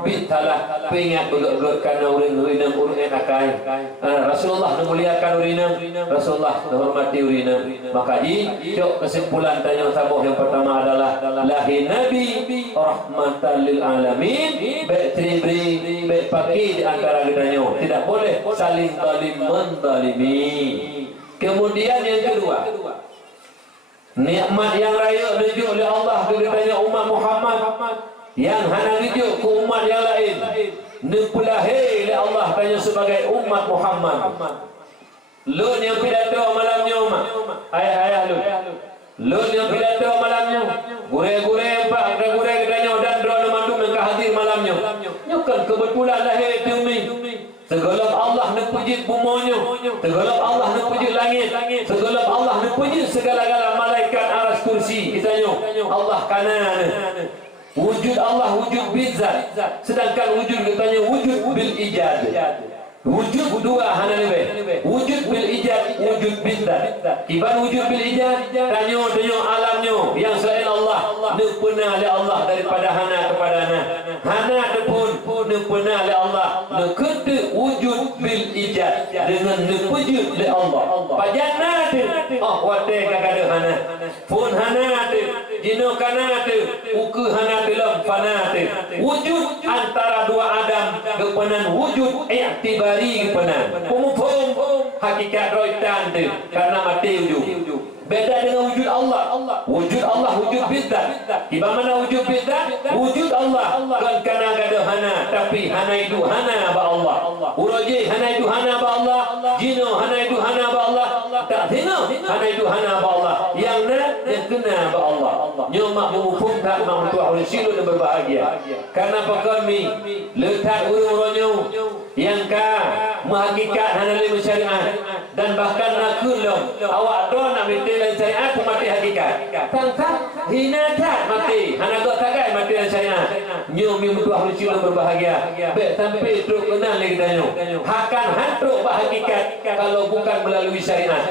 Bitalah pengat bergerak kerana urinam akai. Rasulullah memuliakan urinam. Rasulullah menghormati urinam. Maka jok kesimpulan tanya tabuh yang pertama adalah lahir Nabi rahmatan lil alamin. Baik tribri, baik paki di antara kitanya. Tidak boleh saling zalim menzalimi. Kemudian yang kedua, nikmat yang raya dirujuk oleh Allah kepada umat Muhammad yang hanya rujuk ke umat yang lain. Nepulahi oleh Allah tanya sebagai umat Muhammad. Lu yang pidato malamnya umat. Ayah-ayah lu. Lu yang pidato malamnya. Gure-gure pak, gure katanya dan doa mandu mereka hadir malamnya. Nyokan kebetulan lahir itu mi. Segala Allah nak puji bumanya, segala Allah nak puji langit, segala Allah nak puji segala-gala malaikat aras kursi. Kitanya Allah kanan. Wujud Allah wujud bizat, sedangkan wujud katanya wujud bil ijad. Wujud dua hana lebih. Wujud bil ijad, wujud bizat. Iban wujud bil ijad, tanya alamnya yang selain Allah. Nak pernah oleh Allah daripada hana kepada hana. Hana pun nak pernah oleh Allah. Nak kata wujud bil ijad dengan nak wujud oleh Allah. Pajana tu, wate kagak hana. Pun hana tu, jino kana tu, uku hana dalam fana tu. Wujud antara dua Adam kepenan wujud i'tibari kepenan. Pemufum hakikat roitan tu karena mati wujud. Beda dengan wujud Allah. Wujud Allah wujud bidzat. Di mana wujud bidzat? Wujud Allah. Kan kana gada hana, tapi hana itu hana ba Allah. Uroji hana itu hana ba Allah. Jino hana itu hana ba Allah. Tak tengok hana itu hana ba Allah. Yang kena ba Allah. Nyomak mengukum tak mampu oleh silu dan berbahagia. Karena kami letak urung-urungnya yang menghakikat hana lima syariat dan bahkan nak kulum awak doa nak minta dan syariat pun mati hakikat. Tangkap hina tak mati. Hana gak tagai mati dan syariat. Nyom yang bertuah bersyukur berbahagia. Baik sampai teruk kenal lagi tanya. Akan hantuk berhakikat kalau bukan melalui syariat.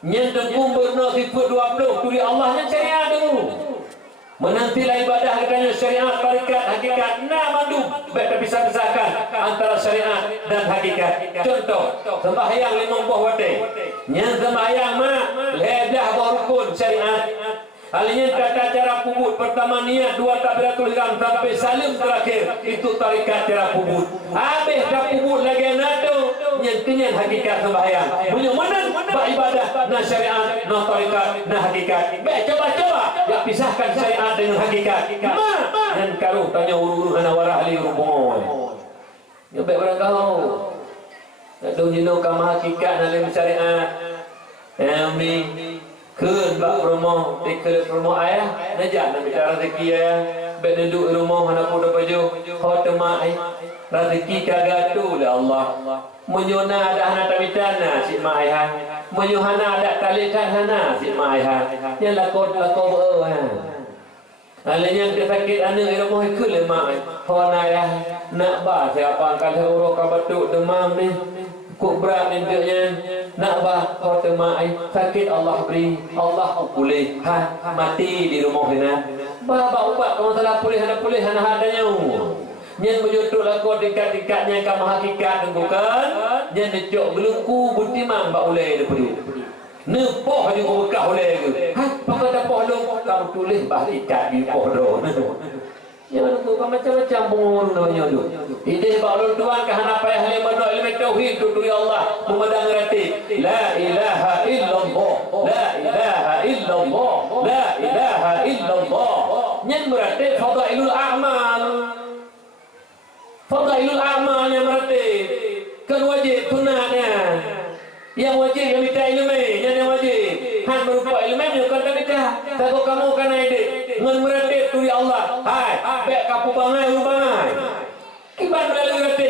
Nyenteng umberno sifat 20 turi Allah yang syariat dulu. Menantilah ibadah katanya syariat tarikat hakikat mandu. Baik terpisah-pisahkan antara syariat dan hakikat. Contoh sembahyang 5 buah wate. Yang sembahyang ledah buah rukun syariat. Halinya kata cara kubut pertama niat 2 takbiratul ihram sampai salim terakhir itu tarikat cara kubut. Habis dah kubut lagi nado nyen hakikat sembahyang. Punya mana beribadah na syariat na tarikat na hakikat. Baik coba ya pisahkan syariat dengan hakikat. Dan karuh tanya uru-uru hana warah ali ruboy. Ya baik orang kau. Dong jino kama hakikat dalam syariat. Amin. Kun bak rumah, dikele rumah ayah, najak nak bicara rezeki ayah. Baik duduk rumah, hana pun dapat baju. Kau temak rezeki kagak tu lah Allah. Menyona ada hana tabitana si mak ayah. Menyuhana ada talikan hana si mak ayah. Yang lakon berah. Alanya dia sakit anak rumah ikut le mak. Kau ayah nak bah siapa kalau orang kau batuk demam ni. Kuk berat nentuknya nak bah kau temai sakit Allah beri Allah pulih mati di rumah hina bah ubat kau salah pulih hana hadanya nyen menyutuk laku dekat-dekatnya kamu hakikat bukan nyen dicok belungku butimang ba ulai depu nepoh di bekah ulai ke pakai dapoh long kamu tulis bah ikat di poh do ya tu macam-macam pengurunya tu. Ide baulun tuan kahana payah le mano ilmu tauhid tu Allah memadang rati. La ilaha illallah. La ilaha illallah. La ilaha illallah. Nyen berarti fadailul a'mal. Fadailul a'mal yang berarti kan wajib sunatnya. Yang wajib yang minta ilmu, yang wajib. Han berupa ilmu yang kan minta. Takut kamu kan ide. Ngan berarti tu Allah. Hai, baik kapu bangai bangai. Kiban melalui rati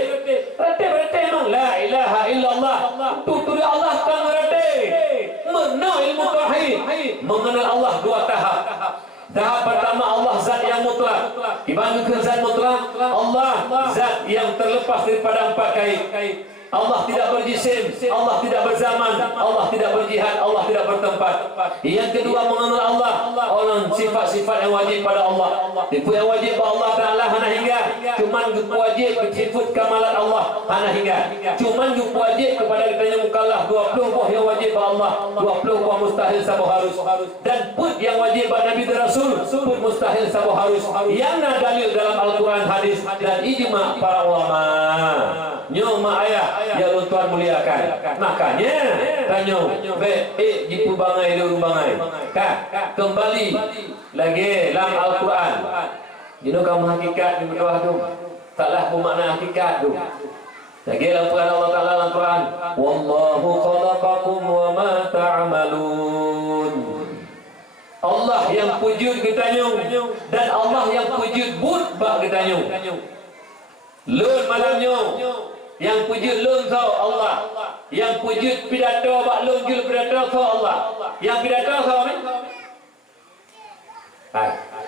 memang la ilaha illallah. Tu Allah kan rati. Mengenal ilmu tauhid, mengenal Allah 2 tahap. Tahap pertama Allah zat yang mutlak. Dibandingkan zat mutlak, Allah zat yang terlepas daripada 4 kait. Allah tidak berjisim, Allah tidak berzaman, Allah tidak berjihad, Allah tidak bertempat. Yang kedua, mengenal Allah, orang sifat-sifat yang wajib pada Allah. Tipu yang wajib pada Allah Ta'ala hana hingga. Cuman wajib sifat kamalat Allah hana hingga. Cuman wajib kepada kita yang mukallaf 20 buah yang wajib pada Allah, 20 buah mustahil sabu harus. Dan put yang wajib pada Nabi dan Rasul, put mustahil sabu harus. Yang nak dalil dalam Al-Quran, hadis dan ijma' para ulama. Nyoma ayah ya Tuhan muliakan. Makanya tanya jipu bangai dulu bangai. Kembali lagi dalam Al-Quran. Ini kamu hakikat ni berdoa tu. Taklah bermakna hakikat tu. Lagi dalam Quran Allah Ta'ala dalam Quran, wallahu khalaqakum wa ma ta'malun. Allah yang wujud kita dan Allah yang wujud bud bak kita Lun malamnya yang wujud lun kau Allah, yang wujud pidato bak lun jul pidato kau Allah, yang pidato kau ni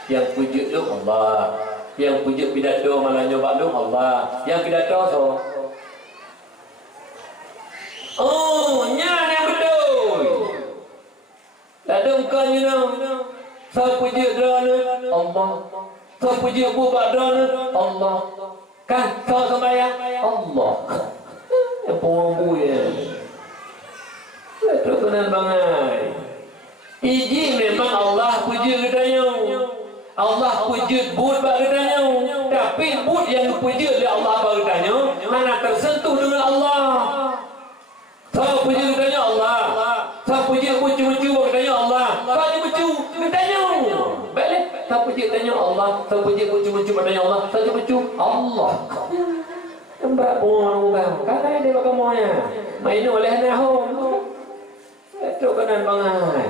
yang wujud lun Allah, yang wujud pidato malamnya bak lun Allah, yang pidato kau nyan yang betul. Tak ada muka ni saya wujud drone Allah, saya wujud bubak drone Allah. Kan kau sembahyang Allah. Yang pengombu ya. Terus kenan bangai. Iji memang Allah wujud katanya. Allah wujud bud bak katanya. Tapi bud yang wujud oleh Allah bak katanya mana tersentuh dengan Allah. Saya wujud katanya Allah. Saya wujud mucu-mucu bak katanya Allah. Saya mucu katanya. Baiklah. Tak puji tanya Allah, tak puji mucu-mucu tanya Allah, tak puji Allah.Embak orang kan dia bakal moya. Main oleh nahum. Itu kanan bangai.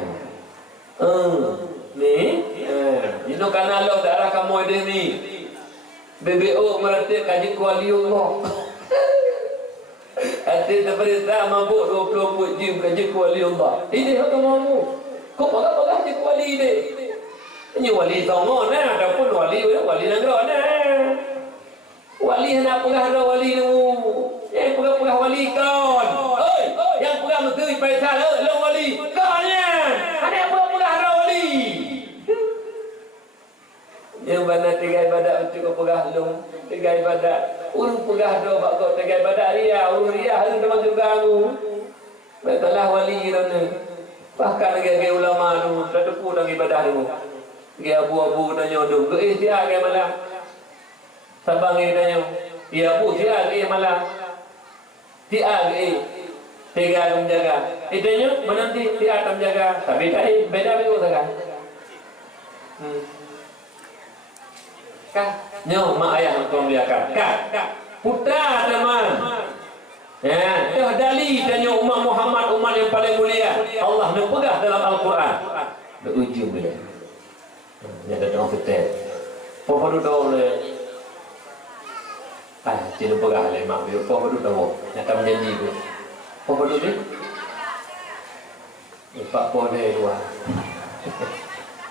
Ni, ini kan Allah darah kamu ada ni. BBO merati kaji kualiullah. Hati terperintah mabuk 20 jim kaji kualiullah. Ini kamu. Kok pakai kaji kuali ni? Ini wali tongon ataupun wali negara wali hendak pegah ada wali tu yang pegah wali kawan yang pegah menteri paisal lo wali kawannya ada yang pegah ada wali yang mana tiga ibadat untuk pegah lo tiga ibadat urung pegah do bakok tiga ibadat ria urung ria harus teman juga aku betulah wali rana bahkan lagi ulama tu dah tepu dalam ibadah tu. Dia abu-abu tanya dong, dia ke malah. Sabang tanya, dia abu dia ke malah. Dia ke tiga menjaga. Tanya menanti dia akan menjaga. Tapi tak beda betul tak? Kan? Nyo mak ayah untuk melihatkan. Kan? Putra teman. Ya, dali tanya umat Muhammad umat yang paling mulia. Allah mempegah dalam Al-Quran. Berujung dia. Yang ada orang kata Papa duduk oleh Cina pegah oleh mak dia Papa duduk nyata menjanji tu Papa duduk ni Pak Papa dia dua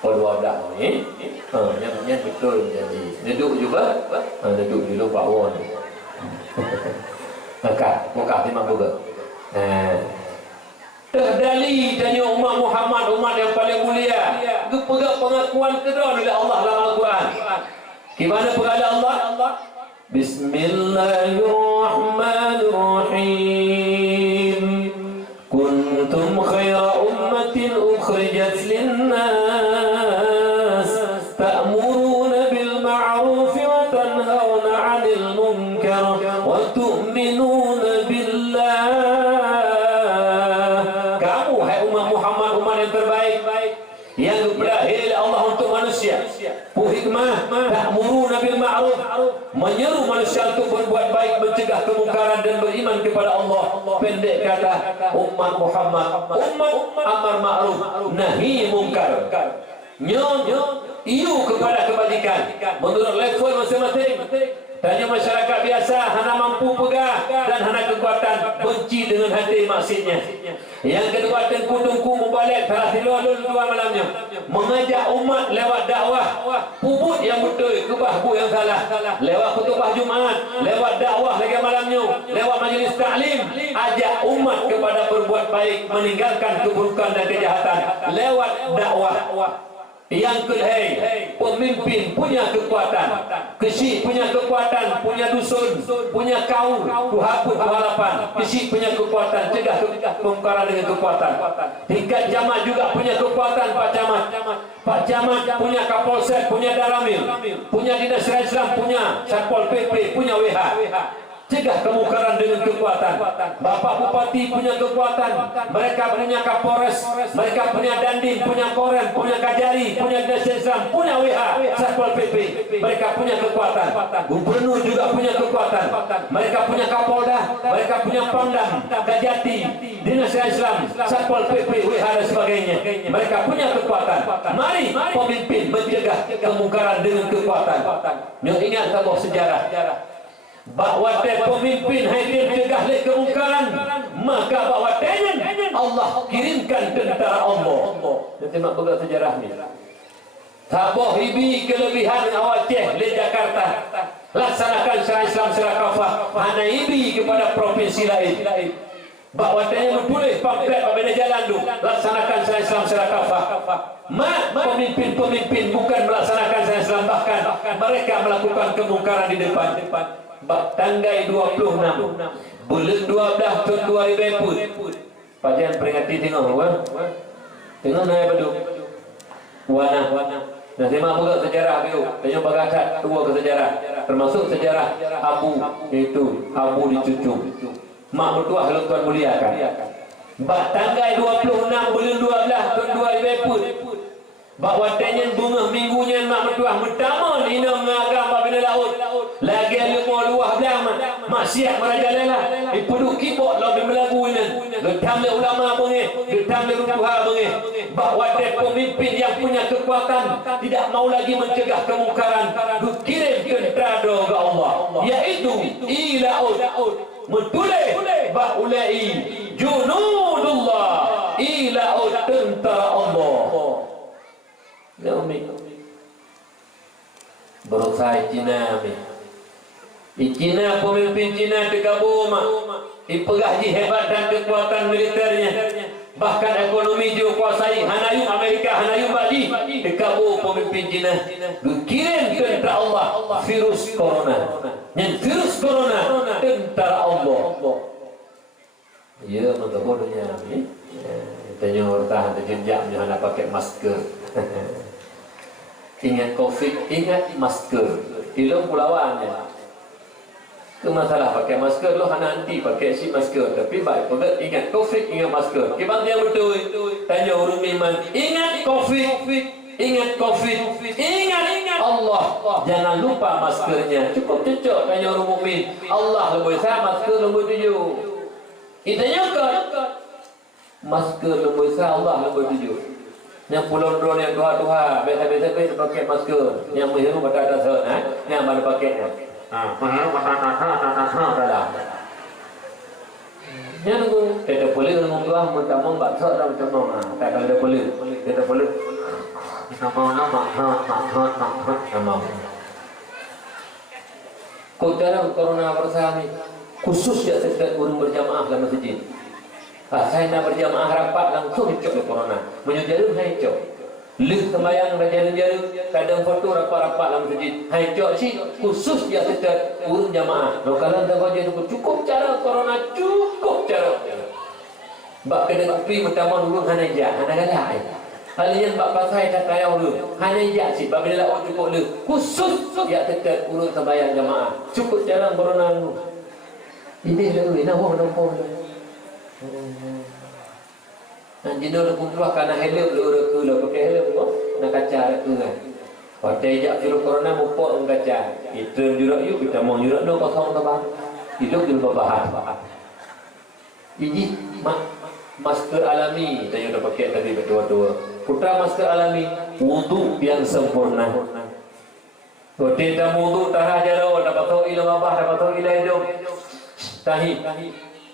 Papa dua dah ni yang betul menjanji duduk juga duduk dulu Pak Wan muka timang juga terdali tanya umat Muhammad umat yang paling mulia pegang pengakuan kedua oleh Allah dalam Al-Quran. Gimana pengakuan Allah? Bismillahirrahmanirrahim. Kuntum khaira ummatin ukhrijat linnas ta'muruna bil ma'ruf wa tanhauna 'anil munkar wa tu'minuna billah. Kamu hai umat Muhammad umat yang terbaik yang berakhir Allah untuk manusia. Hikmah ta'muruna bil ma'ruf, menyeru manusia untuk berbuat baik, mencegah kemungkaran dan beriman kepada Allah. Pendek kata umat Muhammad, umat amar ma'ruf nahi mungkar. Nyo iu kepada kebajikan menurut level masing-masing. Tanya masyarakat biasa, hana mampu pegah dan hana kekuatan benci dengan hati maksudnya. Yang kedua, tengku-tengku mubalik salah silul dua malamnya, mengajak umat lewat dakwah puput yang betul, kebah bu yang salah, lewat khutbah Jumaat, lewat dakwah lagi malamnya, lewat majlis taklim, ajak umat kepada berbuat baik, meninggalkan keburukan dan kejahatan lewat dakwah. Yang kedua, pemimpin punya kekuatan, kesik punya kekuatan, punya dusun, punya kaum, kuhaput kuhalapan, kesik punya kekuatan, cegah kemungkaran dengan kekuatan. Tingkat jamat juga punya kekuatan, Pak Camat punya Kapolsek, punya Daramil, punya Dinas Islam, punya Satpol PP, punya WH. Cegah kemungkaran dengan kekuatan. Bapak Bupati punya kekuatan, mereka punya Kapolres, mereka punya Dandim, punya Korem, punya Kajari, punya Dinas Islam, punya WH, Satpol PP, mereka punya kekuatan. Gubernur juga punya kekuatan, mereka punya Kapolda, mereka punya Pangdam, Kajati, Dinas Islam, Satpol PP, WH dan sebagainya, mereka punya kekuatan. Mari pemimpin mencegah kemungkaran dengan kekuatan. Yang ingat kalau sejarah bahawa pemimpin hadir cegah kemungkaran, maka bahawa Allah kirimkan tentara Allah. Nanti mak pegang sejarah ni. Tabah hibi kelebihan awak ceh di Jakarta, laksanakan syariat Islam secara kafah, hana hibi kepada provinsi lain. Bahawa boleh pamflet pada jalan tu, laksanakan syariat Islam secara kafah. Pemimpin-pemimpin bukan melaksanakan syariat Islam, bahkan mereka melakukan kemungkaran di depan. Tanggal 26 bulan 12 tahun 2000 Pajan peringati tengok tengok naik baduk warna nah saya mahu buka sejarah biru tanya bagakat tua ke sejarah termasuk sejarah Abu itu Abu dicucuk mak bertuah lalu Tuan muliakan tanggal 26 bulan 12 tahun 2000 bahawa tenyen bunga minggunya mak bertuah pertama ina mengagam babina laut lagi lima luah belang maksiat merajalela ipuduk kibok lalu melagu ini getam le ulama bengih getam le runtuha bengih bahawa pemimpin yang punya kekuatan tidak mau lagi mencegah kemungkaran kirim tentara ke Allah yaitu ilaud mutuleh baulai junudullah ilaud tentara Allah. Umi berusaha Cina di Cina pemimpin Cina tergabung dipegah hebat dan kekuatan militernya, bahkan ekonomi dikuasai Hanayum Amerika, Hanayum Bali, tergabung pemimpin Cina dikirim tentara Allah virus corona, yang virus corona tentara Allah. Ya maka bodohnya tanya orang terjejak jangan pakai masker. Ingat COVID, ingat masker. Ilmu pulawannya. Ke masalah pakai masker, lo hanya nanti pakai si masker. Tapi baik, pegat ingat COVID, ingat masker. Kibang dia betul. Tanya orang iman, ingat COVID, ingat COVID, ingat Allah. Jangan lupa maskernya. Cukup cocok tanya orang mukmin. Allah lebih besar, masker lebih tujuh. Kita nyangka masker lebih besar, Allah lebih tujuh. Yang pulau drone yang tuha-tuha biasa-biasa pakai masker, yang menghirup pada atas yang mana pakainya menghirup pada yang tu tidak boleh ngomong tuah mentamong bakso dan mentamong tak ada boleh tidak boleh nama kodara corona bersama khusus ya setiap orang berjamaah dalam masjid. Saya nak berjamaah rapat langsung hicap ke corona. Menyujarum saya hicap. Lih sembahyang raja-raja kadang foto rapat-rapat dalam masjid. Hicap si khusus dia setiap urus jamaah. Kalau tak baca itu cukup cara corona, cukup cara. Bak kena kupi pertama dulu hanya jah, hanya galai. Hal yang bak pasai tak kaya dulu. Hanya jah si bak bila orang cukup dulu. Khusus dia setiap urus sembahyang jamaah. Cukup cara corona dulu. Ini dulu, ini nampak. Jadi nak kumpulah karena helm lu lah pakai helm tu nak kaca tu kan. Hotel jak virus corona mupok kaca. Itu jurak yuk kita mau jurak no kosong apa. Hidup di babahan. Jadi masker alami saya dah pakai tadi berdua-dua. Putra mas ke alami wudu yang sempurna. Kote ta wudu tarah jaro dapat tahu ilmu abah dapat tahu ilmu tahi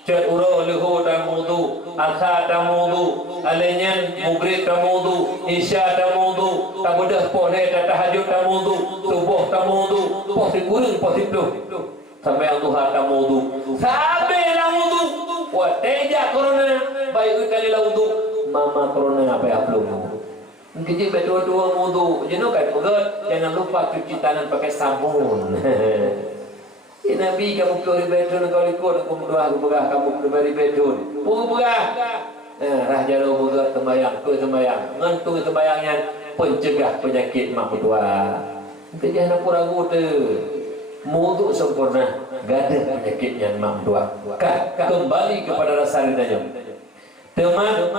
cet uro leho ta wudu akha ta wudu alenyan maghrib ta wudu isya ta wudu tabudah pohne ta tahajud ta wudu subuh ta wudu poh kurung poh itu sampai yang duha ta wudu sampai la wudu wa teja corona baik kali la wudu mama corona apa ya belum Kita berdua-dua wudu, jenuh kan urat, jangan lupa cuci tangan pakai sabun. Ya Nabi kamu keluar bedun kau ikut, aku berdoa aku berah kamu keluar bedun. Puru berah. Rah jaro urat tembayang, tu tembayang, ngantung tembayangnya pencegah penyakit mak berdoa. Kita jangan ragu tu. Wudu sempurna, gak ada penyakitnya mak berdoa. Kembali kepada rasa ridanya. Teman,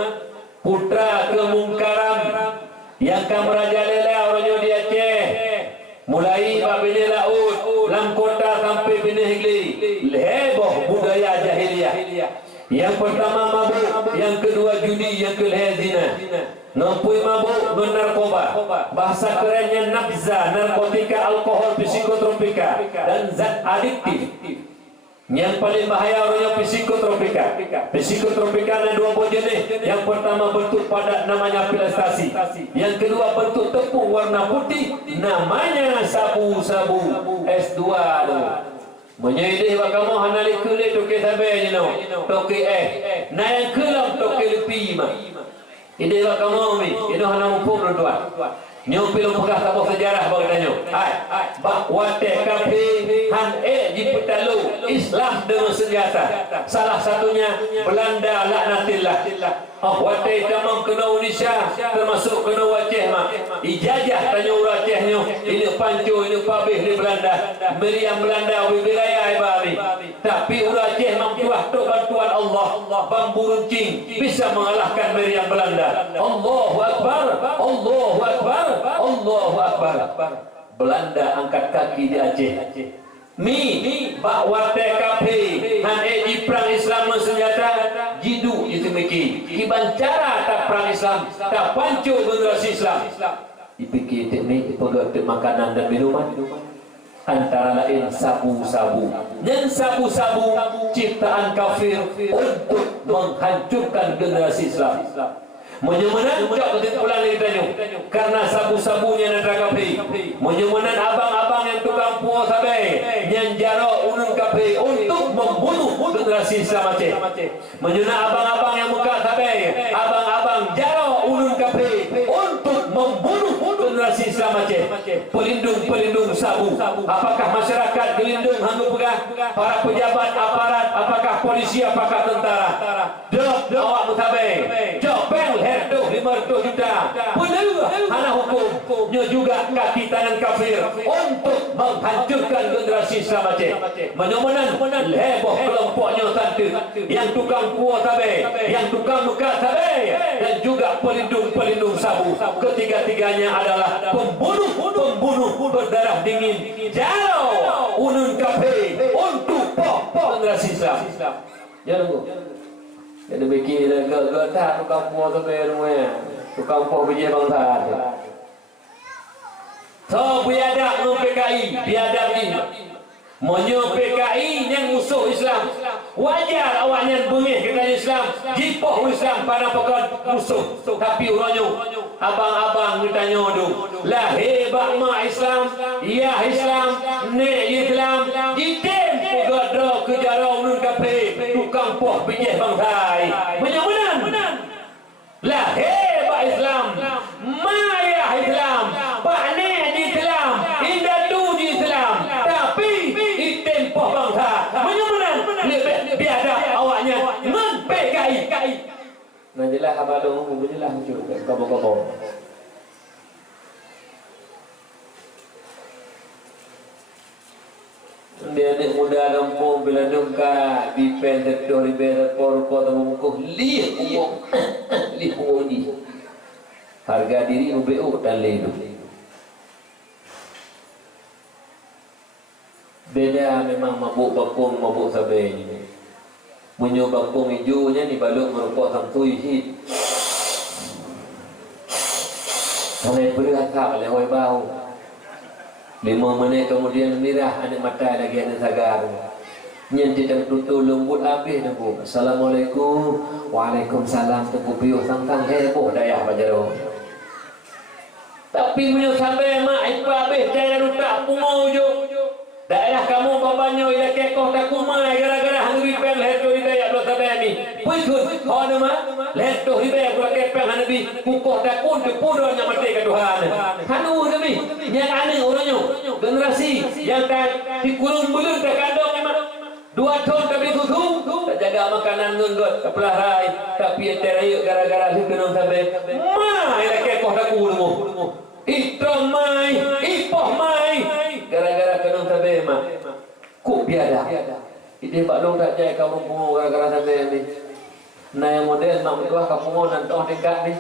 putra kemungkaran yang kam merajalela orangnya di Aceh mulai babine laut lam kota sampai bine higli heboh budaya jahiliyah. Yang pertama mabuk, yang kedua judi, yang kelima zina. Nampui mabuk narkoba, bahasa kerennya nabza, narkotika, alkohol, psikotropika dan zat adiktif. Yang paling bahaya orangnya psikotropika. Psikotropika ada dua jenis. Yang pertama bentuk padat namanya pilastasi. Yang kedua bentuk tepung warna putih namanya sabu-sabu S2 tu. Menyaidih bakamu hanali kulit toke sabe jino. Toke nah yang kelam toke lepi mah. Ide bakamu mi, ino hana mumpung tuan. Nyo pilih pegah tabah sejarah bagainya. Bak wate kafe han di petalu Islam dengan senjata. Salah satunya Belanda laknatillah. Wate tamang kena Indonesia termasuk kena Aceh mak. Ijazah tanya orang Acehnya. Ini panco ini pabih di Belanda. Meriam Belanda wilayah ibari. Tapi orang Aceh mampuah tu bantuan Allah. Bambu runcing bisa mengalahkan meriam Belanda. Allahu Akbar. Allahu Akbar. Allahu Akbar. Belanda angkat kaki di Aceh. Bak wate kafe han di perang Islam senjata jidu itu miki. Iban cara tak perang Islam, tak pancu generasi Islam. Dipikir teknik pegat makanan dan minuman. Antara lain sabu-sabu. Dan sabu-sabu ciptaan kafir untuk menghancurkan generasi Islam. Menyemenan jauh kesimpulan yang ditanya karena sabu-sabunya negara kafe. Menyemenan abang-abang yang tukang puas sabai yang jaro unun kafe untuk membunuh generasi Islam Aceh. Menyemenan abang-abang yang muka sabai, abang-abang jaro unun kafe untuk membunuh generasi Islam Aceh. Pelindung-pelindung sabu. Apakah masyarakat gelindung hanggu pegah? Para pejabat aparat, apakah polisi, apakah tentara? Dok, awak mutabai. Jok, herdo 500 juta. Benar hana hukumnya juga kaki tangan kafir untuk menghancurkan generasi Islam Aceh. Menyemenan heboh kelompoknya tante yang tukang puas sabai, yang tukang muka sabai dan juga pelindung-pelindung sabu. Ketiga-tiganya adalah pembunuh berdarah dingin. Jauh unun kafe untuk generasi Islam. Jangan jadi begini dan tak tukang puas sampai rumah, tukang puas biji bangsa. So biadab no PKI, biadab ni. Monyo PKI yang musuh Islam. Wajar awaknya bengih kepada Islam, jipoh Islam pada pekan musuh. Tapi orangnya abang-abang ditanya dong. Lah hebat mak Islam, ya Islam, ne Islam, jitem pegadro kejarau nun kafe, tukang poh biji bangsai. Menyemenan. Lah hebat Islam, maya Islam, pak ne di Islam, indah tu di Islam. Tapi item poh bangsa. Menyemenan. Biadab awaknya men PKI. Najilah abadong menjelah muncul kabar-kabar. Dia anak muda kampung bila dengka di pendetor di pendetor kota memukuh lih ni harga diri UBU dan ledu. Beda memang mabuk bakung mabuk sabai ni. Munyo bakung hijaunya ni baluk merokok samtui hit. Sampai berakak oleh hoi bau. 5 menit kemudian mirah anak mata lagi anak sagar. Nyen tidak tutul lembut habis tengku. Assalamualaikum. Waalaikumsalam tengku piuh tangtang heboh dayah bajaro. Tapi punya sampai mak ipa habis daerah rutak pungo jo. Daerah kamu babanya ila kekoh tak kumai gara-gara hangri pen leto hidayah lo sabani. Puikun hono ma leto hidayah lo kepeng hanabi kukoh tak kun pudo nya mati ka Tuhan. Hanu demi yang aneh orangnya generasi yang tak dikurung belum tak kandung memang 2 tahun tapi susu tak jaga makanan ngenggot kepelah rai tapi terayuk gara-gara hitunong sampai ma ila kekoh tak kun Ito mai, ipoh mai, gara-gara kenang sabe mak, kuk biada. Ide pak long tak jaya kamu pungo gara-gara sabe ni. Naya model mak mentua kamu pungo nantong dekat ni,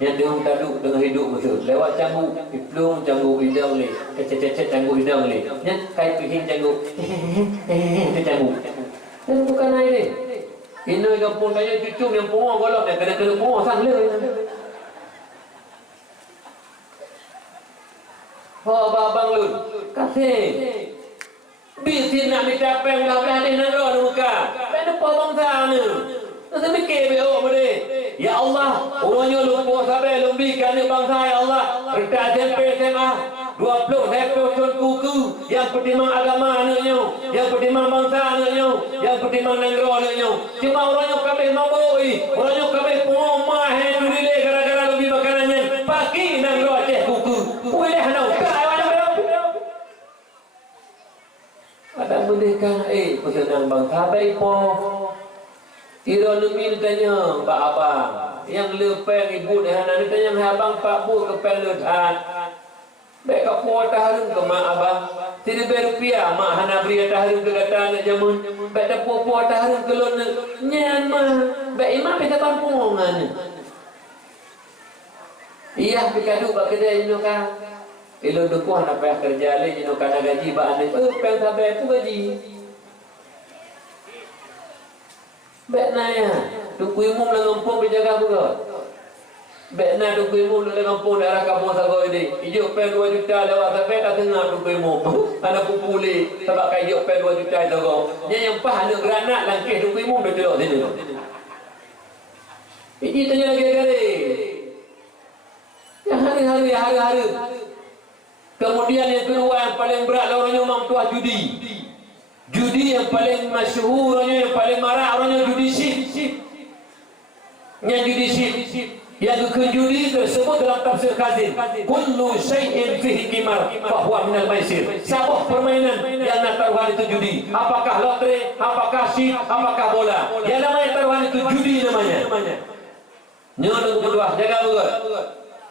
yang dengan taduk dengan hidup betul. Lewat canggu, iplung canggu hidang ni, cecet canggu hidang ni, yang kai pihin canggu, itu canggu. Dan bukan air ni. Ini kampung kaya cucung yang pungo golong, yang kena pungo sang le. Oh babang lun, kasih. Bisin nak minta peng dah dah nak roh muka. Peng apa bangsa ni? Nanti mikir beo boleh. Ya Allah, orangnya lupa sabar lumbikan ni bangsa ya Allah. Retak SMP SMA 20 hektar ton kuku yang pertimang agama anaknya, yang pertimang bangsa anaknya, yang pertimang negara anaknya. Cuma orangnya kabeh maboi, orangnya kabeh pengomah yang dile gara-gara lebih makanannya. Pagi negara Aceh kuku. Boleh nak ada mendekang pesenang bang sabai po tiro nemi tanya mbak abang yang lepeng ibu dah nak tanya abang pak bu kepeng lehat baik ka po taharun ke mak abang tidak berupiah mak hana beri taharun ke kata nak jamun baik dah po taharun ke lon nyan mah baik imam kita kampungan iya pikadu bak kedai ni kan ilo dukuh nak payah kerja le jino kana gaji ba ane peng sabai tu gaji bet naya duku imum la ngampung dijaga buka bet na duku imum la ngampung daerah kampung sago ini ijo peng 2 juta lewat sabai tak tengah duku imum ana pupuli sebab kai ijo peng 2 juta sago nya yang pah anak geranak langkih duku imum dah telok sini ini tanya lagi kali yang hari-hari kemudian yang kedua yang paling berat orangnya memang tuah judi. Judi yang paling masyhur orangnya, yang paling marah orangnya judi sip. Yang judi sip. Yang judi tersebut dalam tafsir Kazin. Kullu syai'in fihi qimar fa huwa minal maisir. Sebuah permainan yang nak taruhan itu judi. Apakah lotre, apakah sip, apakah bola. Yang namanya taruhan itu judi namanya. Nyolong kedua, jaga betul.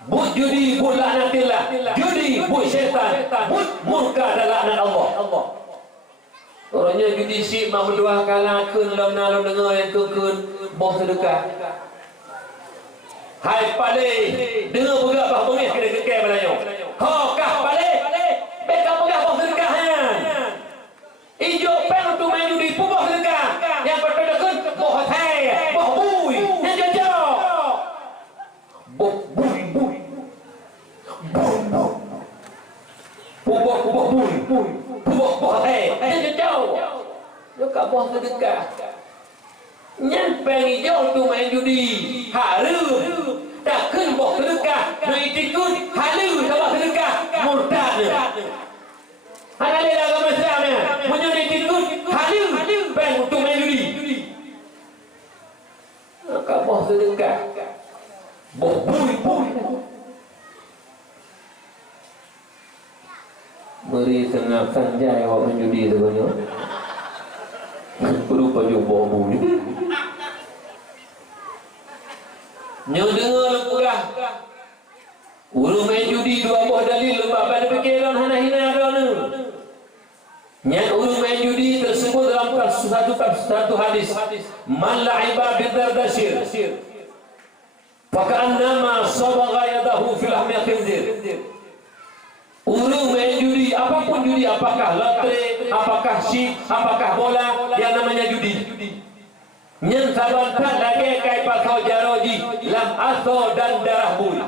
But judi, but laknatillah. Judi, but syaitan. But murka dan laknat Allah. Orangnya judi sip mak berdua kalah kun lam nalon dengar yang kekun boh sedekah. Hai pale, dengar pegak bah bengih kena kekeh balanyo. Ha kah pale? Beka pegak boh sedekah han. Ijo peng tu main judi pu boh sedekah. Yang betul kun boh thai, boh bui, yang jojo. Boh bui. Pubok dia jauh. Dia kat bawah sedekah. Nyampe hijau tu main judi. Haru. Tak kun bawah sedekah. Nak ikut halu sama sedekah. Murtad. Hana dia agama Islam ni. Punya ikut halu. Bang tu main judi. Kat bawah sedekah. Bui. Meri tengah sanjai awak menjudi tu banyak. Berupa jumpa bunyi. Nyo dengar lepurah. Ulu main judi 2 buah dalil lembab pada pikiran hana hina adana. Nyan ulu main judi tersebut dalam satu hadis. Man la'iba bidardashir. Faka'annama sabagha yadahu fil lahmi khinzir. Ulu main judi, apapun judi, apakah lotre, apakah sip, apakah bola, yang namanya judi. Nyen saban tak lagi kai pasau jaroji, lam aso dan darah bui.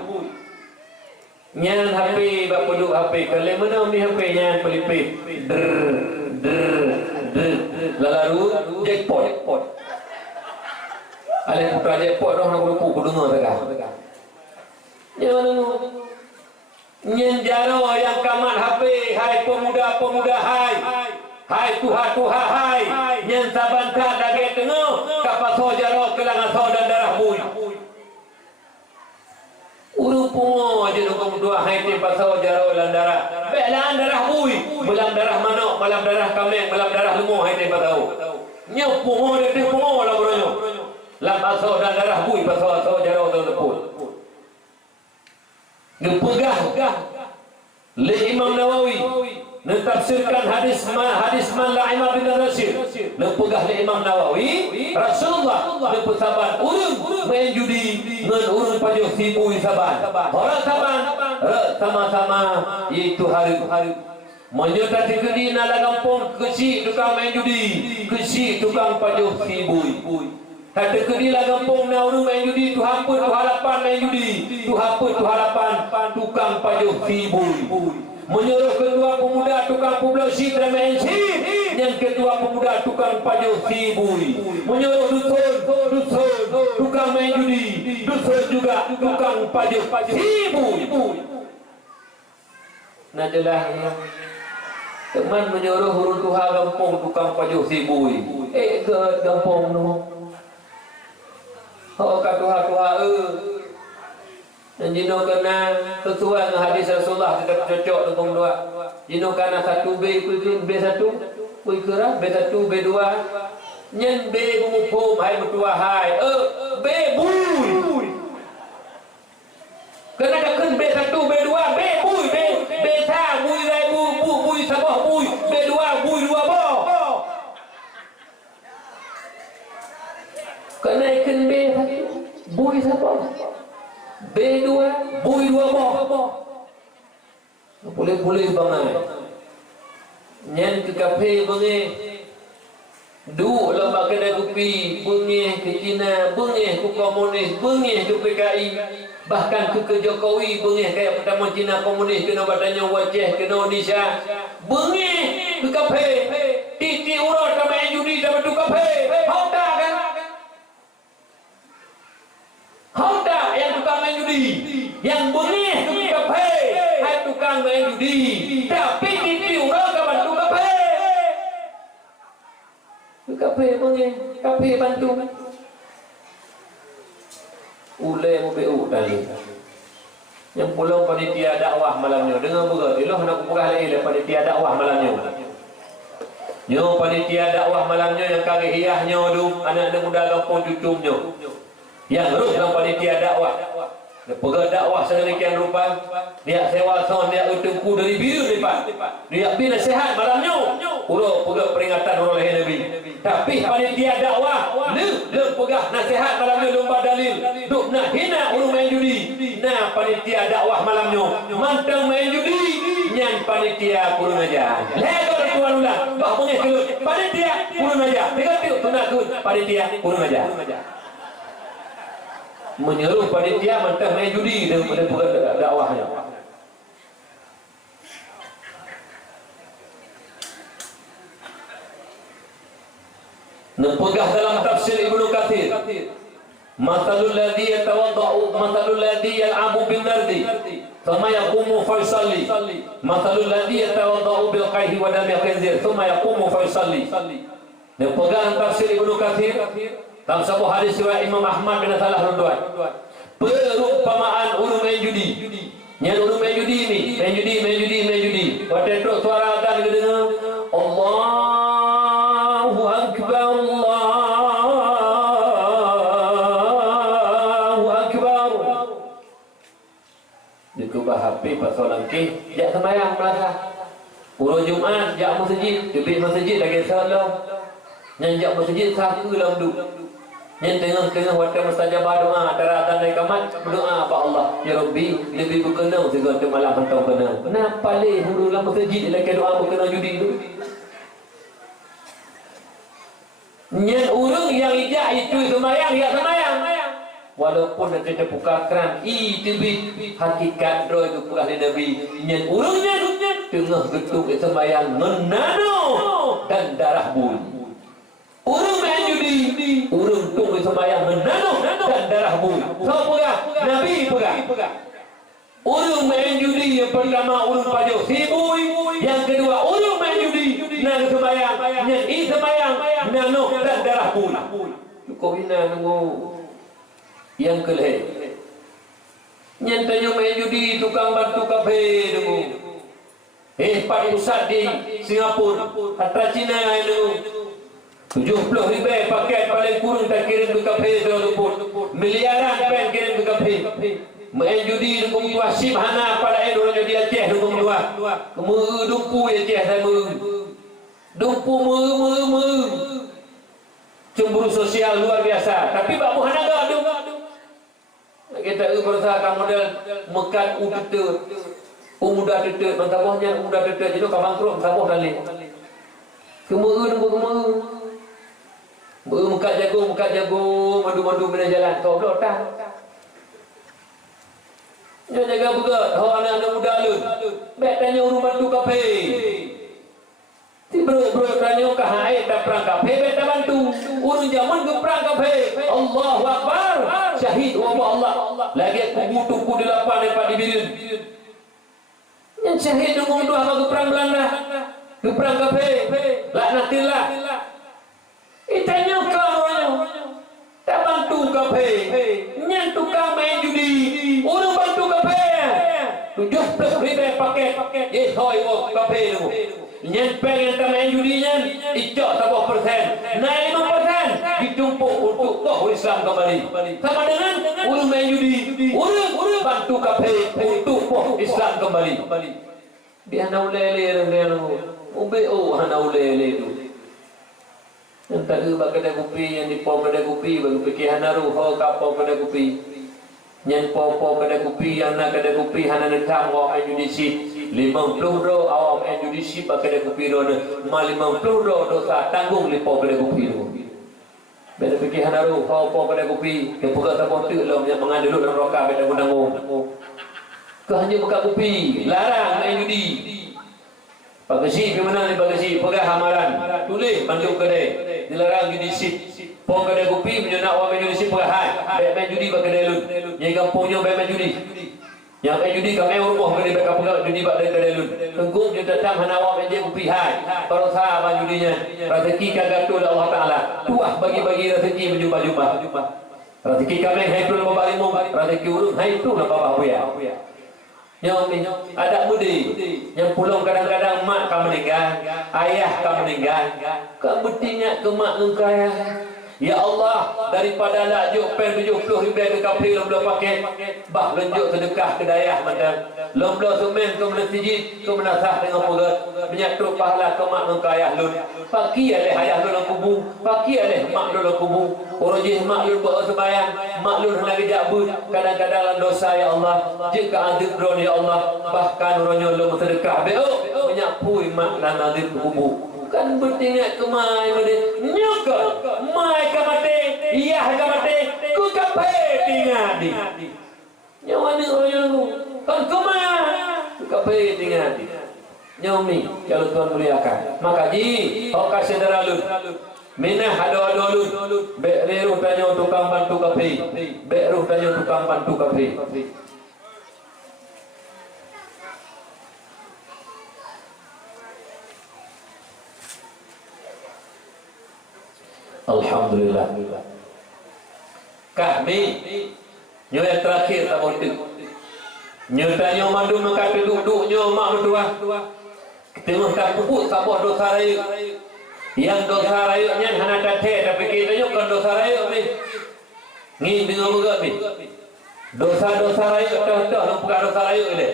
Nyan HP bak peduk HP. Kalau mana ni HP nyan pelipit. Lalu jackpot. Alih buka jackpot dah nak lupa ku dengar tak. Nyan jaro yang kamat HP, hai pemuda-pemuda hai. Hai tuha-tuha hai. Nyan saban tak dage tengah kapaso jaro kelangan so dan darah bui. Urung pungo aja dukung dua hai ti pasau jaro lan darah. Belan darah bui, belam darah manok, malam darah kambing, malam darah lembu hai ti pasau. Nyo pungo de pungo la bronyo. Lam pasau dan darah bui pasau jaro tu lepul. Dipegah le Imam Nawawi mentafsirkan hadis man la'ima bin Rasul. Dipegah le Imam Nawawi Rasulullah bersaban urung main judi ngan urung pajuh sibu saban. Orang saban sama-sama iaitu hari menyertai kini nala kampung kesi tukang main judi, kesi tukang pajuh sibu. Kata kini lah kampung na urung main judi tu hampa tu harapan main judi, tu hampa tu harapan tukang pajuh sibu. Menyuruh ketua pemuda tukang pulau si main si, yang ketua pemuda tukang pajuh sibu. Menyuruh dusun tukang main judi, dusun juga tukang pajuh sibu. Nah jelas teman menyuruh urung tuha kampung tukang pajuh sibu. Ke kampung tu. Oh katuha-tuha dan jino kena sesuai dengan hadis Rasulullah kita cocok dengan dua. Jino kena 1 B B1 kuikera B1 B2 nyen B mengupum hai betua hai B bui kena dakun B1 B2 B bui B3 bui rai bui sabah bui B2 bui 2 bo kena ikan B1 bui sabah B2 bui 2 bo boleh bangai nyen ke kafe bengi du lomba kedai kopi bengi ke Cina bengi ke komunis bengi ke PKI bahkan ke Jokowi bengi kayak pertama Cina komunis kena badannya wajah ke Indonesia bengi ke kafe titi urut sama yang judi sama tu kafe Honda kan Honda yang tukang main judi yang bengi ke kafe hai tukang main judi tapi titi urut sama tu kafe kafe bantu ulai mobil tadi yang pulang panitia dakwah malamnya dengar berat ilah nak pegah lagi panitia dakwah malamnya nyo panitia dakwah malamnya yang kaki hiahnya tu anak-anak muda kampung cucumnya yang terus dalam panitia dakwah pegah dakwah sedemikian rupa dia sewa son dia utungku dari biru depan dia bila sehat malamnya ulah pegah peringatan oleh Nabi tapi panitia dakwah lu pegah nasihat malamnya lomba dalil duk nak hina urung main judi nah panitia dakwah malamnya mantang main judi nyan panitia kurun aja lebar tuan ulang bah mengeh kelut panitia kurun aja negatif tunakun panitia kurun aja menyuruh panitia mentah main judi daripada bukan dakwahnya. Nepegah dalam tafsir Ibnu Katsir, masalul ladzi yatawaddau masalul ladzi yal'abu bin nardi thumma yaqumu fa yusalli masalul ladzi yatawaddau bil qayhi wa dami khinzir thumma yaqumu fa yusalli. Nepegah tafsir Ibnu Katsir dalam sebuah hadis riwayat Imam Ahmad bin Salah Ridwan perumpamaan urung main judi yang urung main judi ni main judi waktu itu suara azan kita dengar Allahu Akbar dikubah HP pasal langkih jak sembahyang melasa urung Jumaat jak masjid lebih masjid lagi salah nyanjak masjid saku dalam duduk yang tengah-tengah waktu mustajabah doa antara azan dan iqamat berdoa apa Allah ya Rabbi lebih berkenan segala malam hantar kena kenapa leh huru dalam masjid lagi doa berkenan judi itu yang urung yang ijak itu semayang ya semayang walaupun ada tepukakran tibi hakikat roy ke pegah Nabi nyen urungnya tengah getuk sembayang menano dan darah bun urung main judi urung tung sembayang menano dan darah bun so pegah Nabi pegah urung main judi yang pertama urung pajo sibui yang kedua urung main judi nang sembayang nyen sembayang nano dan darah bun kau hina nunggu yang kelih nyentanya main judi tukang bantu kafe dulu Pak Ustaz di Singapura Hatra Cina itu 70,000 paket paling kurang tak kirim ke kafe dulu miliaran pen kirim ke kafe main judi dukung tua sip hana pada orang jadi Aceh dukung tua dumpu Aceh saya dumpu cemburu sosial luar biasa tapi babu hana gak kita berusaha model mekan muda tetep mantabahnya muda tetep itu kabangkrut sabah kali kemeu mekat jago madu bina jalan kau blok tah dia jaga begat anak muda alun baik tanya urung bantu kafe bro tanya ke haid tak perang kafe baik tak bantu urung zaman ke perang kafe Allahu Akbar syahid Allah lagi kubu di lapan daripada dibirin yang syahid dengan dua ke perang Belanda ke perang kafe laknatillah itanya kau tak bantu kafe yang tukang main judi urung bantu kafe 70,000 paket hoi kafe tu yang pengen main judinya ijak 10% naik 5% ditumpuk untuk Islam kembali sama dengan urung main judi urung bantu kafe untuk Islam kembali dia hana ulele dia hana ulele tu yang tadi kedai kopi yang di pom kedai kopi bagi fikir hana ruho kapau kedai kopi yang pom kedai kopi yang nak kedai kopi hana netang awak judisi 50 ro awam judisi pakai kopi ro ma 50 ro dosa tanggung lipo kedai kopi ro beda fikir hanaru pom kedai kopi ke pegak tak tu lo yang mengandung dalam roka beda gunang ke hanya buka kopi larang main judi bagasi gimana ni bagasi pegak hamaran tulis bantu kedai dilarang judisi pom kedai kopi menyenak awam judisi pegak hai main judi pakai kedai lun yang kampungnya main judi yang judi kami rumah kena beka pegak judi bak dari kedalun tenggung dia datang hana awak menjadi kopi hai baru sah abang judinya rezeki kagak tu Allah Taala tuah bagi-bagi rezeki berjumpa-jumpa rezeki kami hai tu nama balimum rezeki urung hai tu nama bawah ya yang ada mudi yang pulang kadang-kadang mak kamu meninggal ayah kamu meninggal kebetinya ke mak engkau ya Allah daripada lajuk pen 70,000 ke kafe belum pakai bah lenjuk sedekah ke dayah macam lomlo semen ke masjid ke menasah dengan pegat menyatu pahala ke mak engkau ayah lun paki oleh ayah lun kubu paki oleh mak lun kubu orang jih mak lun buat sembahyang mak lun lagi jabut kadang-kadang dalam dosa ya Allah jika adib drone ya Allah bahkan orangnya lun sedekah beo menyapui mak dan adib kubu kan bertindak ke mai nyokot mai ke mati iya ke mati ku kape tinggal di nyawa ni orang tu kan ke mai ku kape tinggal di nyomi kalau Tuhan muliakan maka ji oka saudara lu minah ado lu beru tanya tukang bantu kafe beru tanya tukang bantu kafe Alhamdulillah. Kami nyo yang terakhir tak boleh. Nyo tanya mandu maka duduk nyo mak mentua. Tengah tak pupuk tak boleh dosa raya. Yang dosa raya nya hana tate tapi kita nyo kan dosa raya ni. Ni dengar juga ni. Dosa-dosa raya dah bukan dosa raya ni.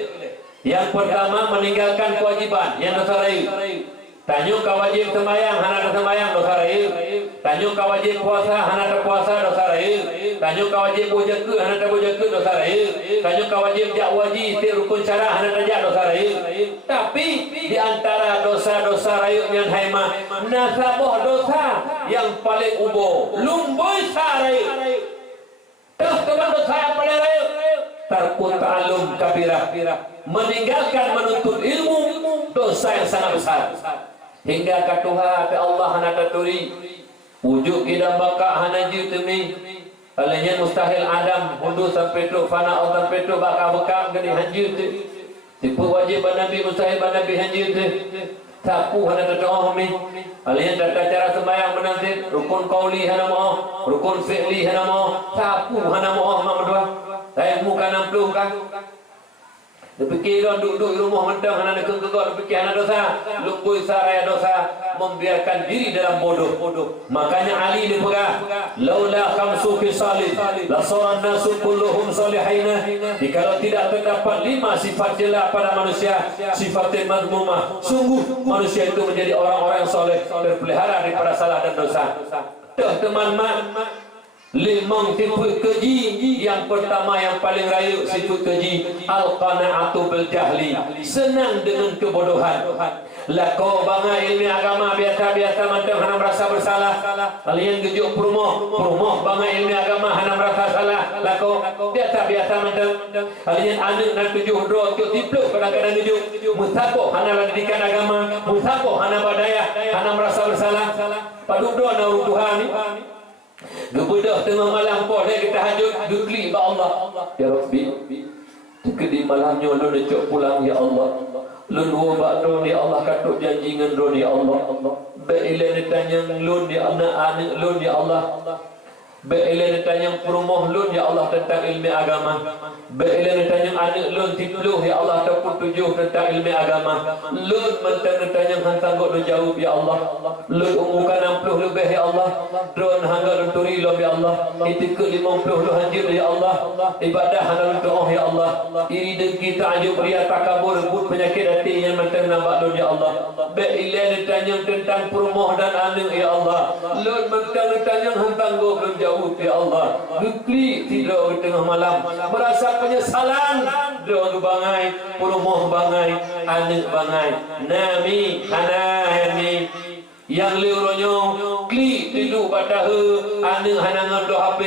Yang pertama meninggalkan kewajiban yang dosa raya. Tanya kau wajib sembahyang, hana tak sembahyang dosa raya. Tanya kau wajib puasa, hana tak puasa dosa raya. Tanya kau wajib berjaka, hana tak berjaka dosa raya. Tanya kau wajib jak wajib, setiap rukun syarah, hana tak jak dosa raya. Tapi di antara dosa-dosa raya yang haimah, nasabah dosa yang paling ubo, lumboi saraya. teman dosa yang paling raya. Tarku ta'alum kabirah, meninggalkan menuntut ilmu dosa yang sangat besar. Hingga katuha ke Allah hana taturi wujud idam baka hana jiutemi. Alanya mustahil Adam hundu sampai tu fana au sampai tu baka bekam gani hanjut. Tipu wajib Nabi mustahil Nabi hanjut. Sapu hana tatoh mi. Alanya tata cara sembahyang menanti rukun qauli hana mau, rukun fi'li hana mau, sapu hana mau mamadwa. Saya muka 60 kan. Dia fikir orang duduk di rumah mentang hana nak kegok, fikir hana dosa, lukui saraya dosa, membiarkan diri dalam bodoh. Makanya Ali dia pegang, laula khamsu khisalin la sawan nasu kulluhum salihin. Jikalau tidak terdapat 5 sifat jelek pada manusia, sifat mazmumah, sungguh manusia itu menjadi orang-orang yang soleh, terpelihara daripada salah dan dosa. Teman-teman, 5 sifat keji. Yang pertama yang paling raya sifat keji, al-qana'atu bil jahli, senang dengan kebodohan. Lako bangga ilmu agama biasa-biasa macam hana merasa bersalah. Kalian gejuk perumoh bangga ilmu agama hana merasa salah. Lako biasa-biasa macam kalian anak nak tujuh doa tu tipluk kadang-kadang gejuk mustaqo hana pendidikan agama, mustaqo hana badaya, hana merasa bersalah. Paduk doa na Tuhan ni gebedah tengah malam po dia kita hajut dukli ba Allah. Ya Rabbi, di malamnya lu necok pulang ya Allah. Lu wabak do ni Allah katuk janji ngan do ni Allah. Ba ile ditanya lu ni anak-anak lu ya Allah. Ba ile ditanya perumoh lu ya Allah tentang ilmu agama. Ba ile ditanya anak lu tipluh ya Allah ataupun 7 tentang ilmu agama. Lu mentang ditanya hantang kok lu jawab ya Allah. Lu umukan 60 lebih ya Allah. Drone hangga turi lo ya Allah. Itu ke 50 lu hancur ya Allah. Ibadah hana doa ya Allah. Iri dengki ta'ajub riya takabur but penyakit hati yang mentang nampak lu ya Allah. Ba ile ditanya tentang perumoh dan anak ya Allah. Lu mentang ditanya hantang kok lu jawab ya Allah. Gukli tidur di tengah malam merasa penyesalan. Doa bangai, perumoh bangai, anak bangai, nami hanani yang liuronyo kli tidur pada anak hanangan do HP.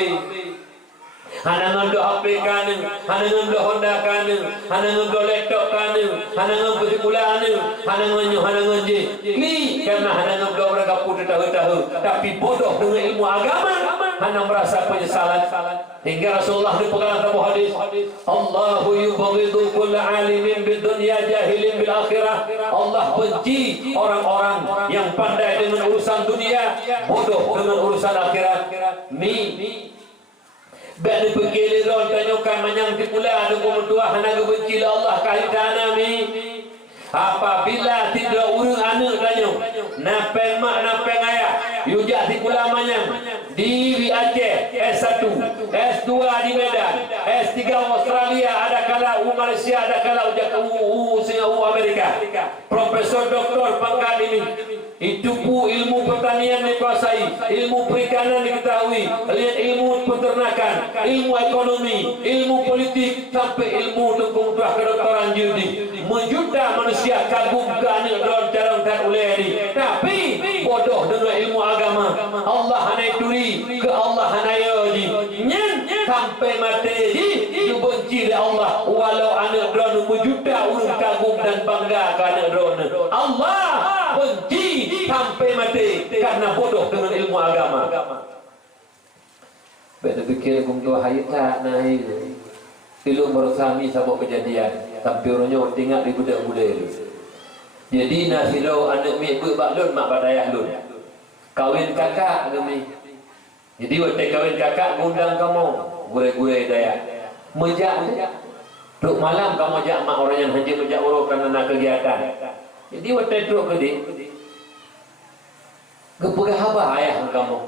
Hanangan do HP kaneng, hanangan do Honda kaneng, hanangan do laptop kaneng, hanangan bersekolah kaneng, hanangan je. Ni karena hanangan do mereka pun tahu-tahu, tapi bodoh dengan ilmu agama, hana merasa penyesalan. Hingga Rasulullah di pegangan dalam hadis, Allahu yubghidu kulla alimin bid dunya jahilin bil akhirah. Allah benci orang-orang yang pandai dengan urusan dunia, bodoh dengan urusan akhirat. Bagi pergi lelon tanyakan manyang dimula ada kumudua hana benci Allah kaitana mi. Apabila tidak urang anak tanya napeng mak napeng ayah yujak di Pulau Manyang di Aceh S1 S2 di Medan S3 Australia ada kala Malaysia ada kala Singapura Amerika profesor doktor pangkat ini itu pun ilmu pertanian dikuasai, ilmu perikanan diketahui, ilmu peternakan, ilmu ekonomi, ilmu politik sampai ilmu tengkung tuah kedokteran judi. Menjuta manusia kagum ke anak dalam cara tak boleh ni. Tapi bodoh dengan ilmu agama. Allah hanai turi ke Allah hanai ji. Nyen sampai mati ji dibenci oleh Allah walau anak drone menjuta urus kagum dan bangga ke anak drone. Allah benci sampai mati karena bodoh dengan ilmu agama. Benda fikir kumtua hayat naik ilmu bersami sabuk kejadian sampai orangnya tinggal di budak-budak. Jadi nasilau anak mi ikut baklun mak badayah lun kawin kakak kami. Jadi waktu kawin kakak ngundang kamu gure-gure daya mejak duk malam kamu jak mak orang yang hanya mejak urut karena kegiatan. Jadi waktu duk gede gepegah apa ayah kamu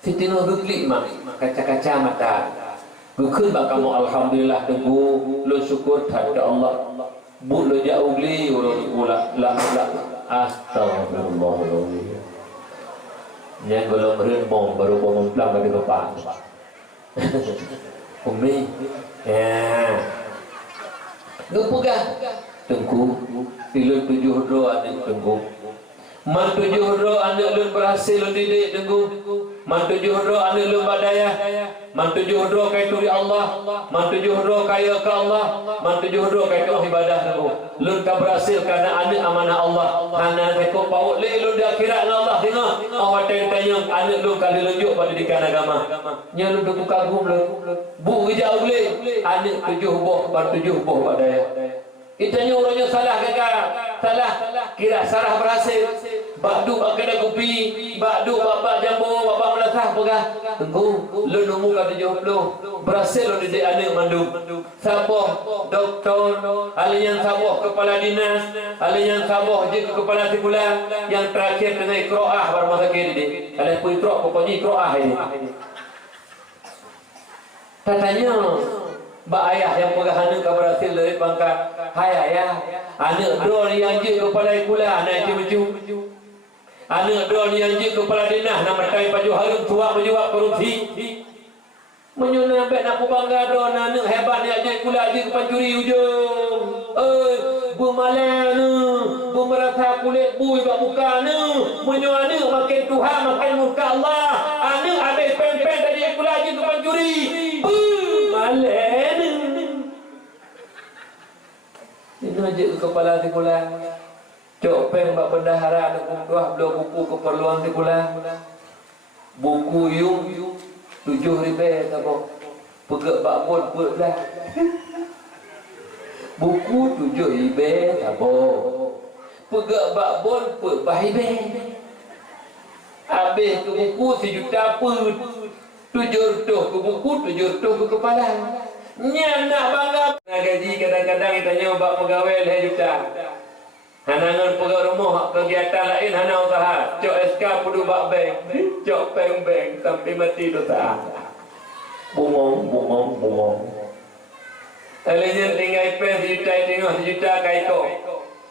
fitino gukli mak kaca-kaca mata gukun bak kamu alhamdulillah teguh lu syukur kepada Allah bu lu jauh gli ulah la astagfirullahaladzim yang belum bom baru bom pelang bagi bapak umi ya gepegah tengku ilun 7 doa ni tengku man 7 doa anak lun berhasil didik tengku Man 7 ro anu lembah daya, man 7 ro kai turi Allah, man 7 ro kaya ke Allah, man 7 ro kai ke ibadah tu. Lun ka berhasil karena anu amanah Allah. Hana ko paut le lun di akhirat dengan Allah tengok. Awak tanya anu lun kali lunjuk pada dikan agama. Nya lun tu kagum le. Bu jauh le. Anu 7 buah, man 7 buah daya. Itanya orangnya salah kakak, salah kira sarah berhasil. Bakdu kena kopi, bakdu bapak jambu, bapak melatah pegah. Tunggu, lu nombor kata 70 berhasil lu di anak mandu. Saboh doktor, alian saboh kepala dinas, alian saboh je kepala tikula, yang terakhir kena ikroah bermasa kiri ni. Ada pun ikroah, pokoknya ikroah ini. Katanya Mbak ayah yang pegang anak kau berhasil dari pangkat. Hai ayah, anak drone yang je kepala ikula, anak je maju. Anak drone yang je kepala dinas, nama tai baju harum tua menjawab korupsi. Menyuna bet nak bangga drone anak hebat ni je ikula je kepancuri ujung. Bu malah nu, bu merasa kulit bu ibak muka nu. Menyuna anak makin Tuhan makin muka Allah. Anak habis pen-pen tadi ikula je kepancuri. Bu malah. Ini aja kepala tikulah. Cok peng bak bendahara ada buku belum buku keperluan tikulah. Buku yung 7,000 apa? Pegak bak bon peglah. Buku 7,000 apa? Pegak bak bon pegbahibe. Habis ke buku 1 juta put. 700 ke buku 700 ke kepala. Nya nak bangga gaji kadang-kadang kita nyoba pegawai 2 juta. Hanangan pegawai rumah kegiatan lain hana usaha. Cok SK perlu bak bank. Cok bank sampai mati dosa. Bumong. Alanya tinggal pen juta tengah juta kaiko.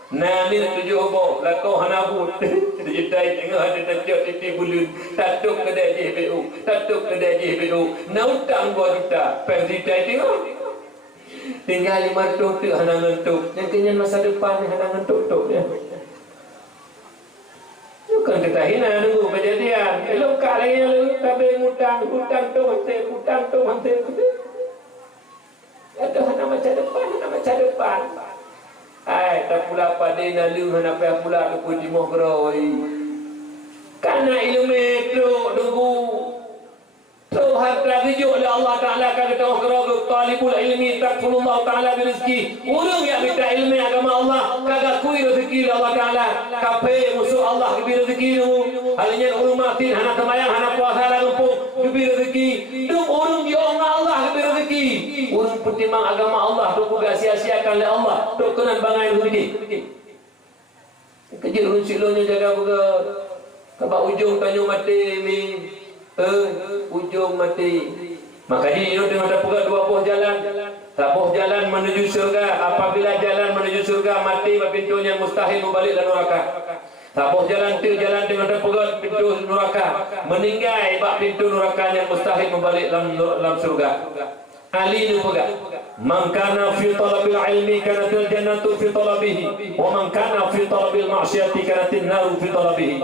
Nah ni 7 obo lako hana but. Juta tengah ada tajok titik bulan. Tatuk kedai JPU. Tatuk kedai JPU. Nak utang 2 juta. Pen juta tengah. Tinggal 500 tu hana ngentuk. Yang kenyang masa depan hana ngentuk ya. Bukan kita hina nunggu kejadian. Elok kak lagi lu tapi hutang tu hante. Ada hana macam depan. Ai tak pula pada nalu hana apa pula lu di mohroi. Karena ilmu itu nunggu so harta rujuk oleh Allah Ta'ala kata orang talibul ilmi takfulullah Ta'ala birizki. Orang yang minta ilmu agama Allah kagak kui rezeki Allah Ta'ala. Kape musuh Allah lebih rezeki tu. Halinya orang matin hana kemayang hana puasa lampung lebih rezeki. Duk orang diomna Allah lebih rezeki. Orang pertimbang agama Allah tu kagak sia-siakan oleh Allah. Duk kenan bangai rezeki. Kerja urun silonya jaga begat. Kabak ujung tanya mati mi. Ujung mati. Maka dia dengan dapat 2 buah jalan. Tabuh jalan menuju surga. Apabila jalan menuju surga mati pintunya mustahil membalik dalam neraka. Tabuh jalan dengan dapat pintu neraka. Meninggal bak pintu nerakanya mustahil membalik dalam surga. Ali ni pega. Man kana fi talabil ilmi kanatil jannatu fi talabihi wa man kana fi talabil ma'siyati kanatin naru fi talabihi.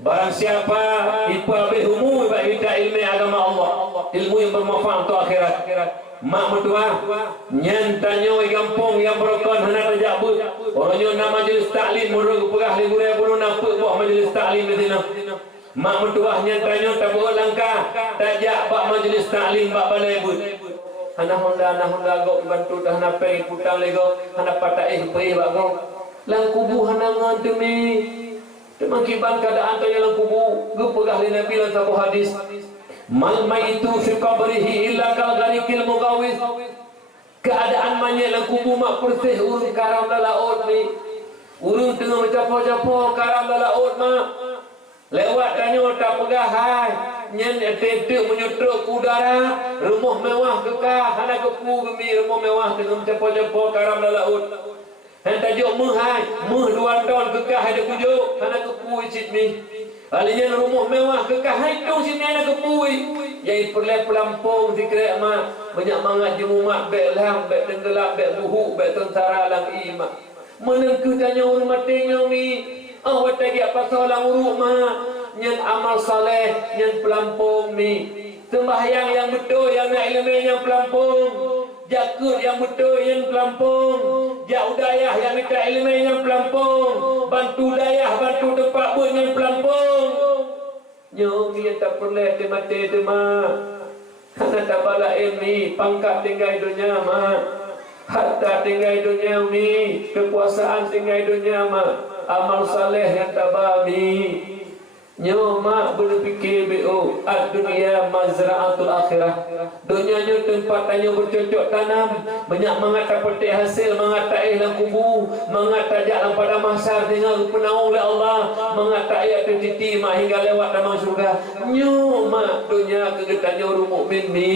Barang siapa ipabe humu ba ida ilmu agama Allah, ilmu yang bermanfaat untuk akhirat. Mak mertua nyantanyo gampong yang berokon hana tajabut. Orangnya nama majlis taklim murug pegah libure pun nampak buah majlis taklim di sini. Mak mertua nyantanyo tak berlangkah tajak bak majlis taklim bak balai but. Hana honda go bantu dah hana pei putang lego hana patai pei bak go. Lang kubu hana ngan demi mengakibat keadaan dalam kubur gepegah oleh Nabi dalam satu hadis mal maitu fi qabrihi illa kal gharikil mughawis. Keadaan mayat dalam kubur mak persih urung karam laut ni. Urung tengah mencapo-capo karam laut mak. Lewat tanya tak pegah hai. Nyen tetek menyetruk udara, rumah mewah kekah, hana kepu gemi rumah mewah tengah mencapo-capo karam laut. Hendak jauh menghai, 2 ton kekah ada kujuk, hana kepui cik ni. Alinya rumah mewah kekah itu sini hana kepui. Yang perlai pelampung zikir mak, banyak mangat jemumak, bek lam, bek tenggelam, bek buhuk, bek tentara lang imak. Menengku tanya orang matinya ni, awak tadi apa soalan uruk mak. nyen amal saleh, nyen pelampung mi. Sembahyang yang betul, yang nak ilmu yang pelampung. Jakut yang betul yang pelampung. Jak udayah yang minta ilmu yang pelampung. Bantu dayah, bantu tempat pun yang pelampung. Nyong yang tak perlu mati tu mak. Karena tak bala ilmi, pangkat tinggal dunia mak. Harta tinggal dunia mi, kekuasaan tinggal dunia mak. Amal saleh yang tak babi. Nyo mak berfikir BO ad-dunia mazra'atul akhirah. Dunia nyo tempat tanyo bercocok tanam, banyak mengata petik hasil, mengata dalam kubu, mengata jalan pada mahsyar dengan penaung oleh Allah, mengata ayat titi mak hingga lewat dalam surga. Nyo mak dunia kegetanyo rumuk min mi.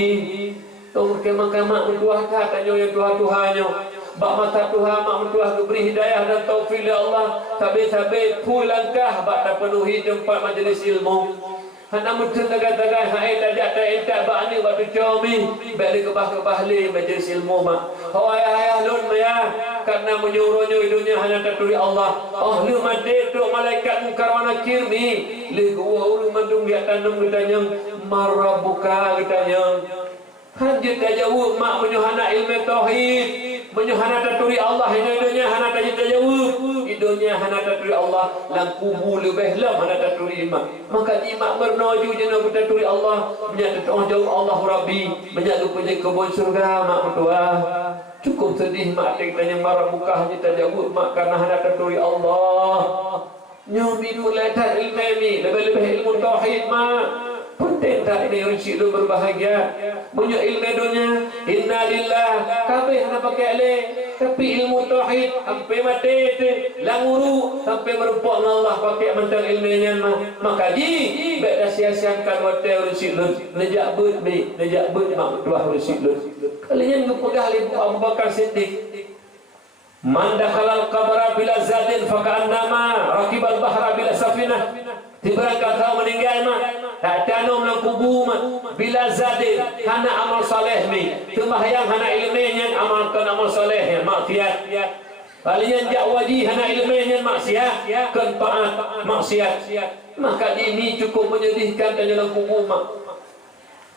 Tong kemah-kemah mentuah tanyo yang Tuhan-Tuhanyo. Bak mata Tuhan mak mentuah beri hidayah dan taufik oleh Allah. Sabi-sabi pul langkah bak tak penuhi tempat majlis ilmu. Hana mutun tagad-tagad hai tajak tak entak bak ni bak comi. Bak di kebah-kebah li majlis ilmu mak. Ho ayah lun ya karena menyuruhnya dunia hanya taturi Allah. Oh lu mati tu malaikat mungkar wa nakir mi. Li gua uru mandung dia tanam kitanya marabuka kitanya. Hanjut tajawub mak menyuhana ilmu tauhid. Menyuhana taturi Allah hidunya hana tajawub. Hidunya hana taturi Allah lang kubu lebih lam hana taturi mak. Maka imak bernoju jena taturi Allah. Menyatu jauh Allah Rabbi. Menyatu punya kebun surga mak mertua. Cukup sedih mak tanya marah buka hanya tajawub mak karena hana taturi Allah. Nyomi mulai tak ilmu ni lebih-lebih ilmu tauhid mak. Penting tak ini rezeki lu berbahagia. Punya ilmu dunia, inna lillah. Kabeh nak pakai le, tapi ilmu tauhid sampai mati tu, languru sampai merupak dengan Allah pakai mentang ilmunya mah. Maka ji, baik dah sia-siakan hotel rezeki lu. Nejak bet be, nejak bet mak tuah rezeki lu. Kalian ngepegah Ibu Abu Bakar Siddiq. Man dakhalal qabra bila zadin faka'annama rakibal bahra bila safinah. Tiba kata meninggal mak tak tanam dalam kubu mak bila zadin hana amal saleh mi sembahyang hana ilmunya amalkan amal saleh yang maksiat kalian jak wajib hana ilmunya maksiat kan taat maksiat maka ini cukup menyedihkan dalam kubu mak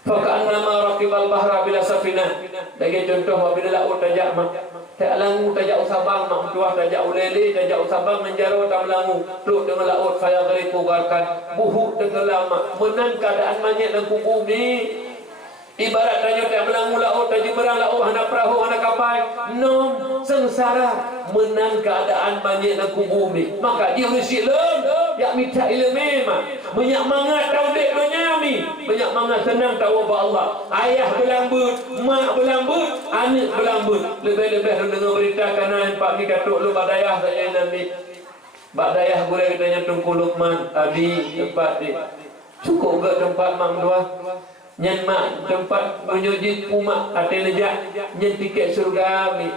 faka'annama rakibal bahra bila safinah. Bagi contoh apabila laut tajak mak tak langu tajak usabang mak tuah tajak ulele tajak usabang menjaro tak langu peluk dengan laut saya geriku garkan buhuk tenggelam menan keadaan manyet dan kubu ni ibarat tanya tak melangu laut tajak merang laut hana perahu hana kapal nom sengsara menan keadaan manyet dan kubu ni maka dia rezeki lem yak minta ilmu mak banyak mangat tahu dek dunia mi banyak mangat senang tahu apa Allah ayah berlambut mak berlambut anak berlambut lebih-lebih dengar berita kerana pak ni katuk lu badayah saya nanti badayah boleh katanya Tungku Luqman abi tempat ni cukup ke tempat mak dua nyen mak tempat menyujud umat hati nejak nyen tiket surga mi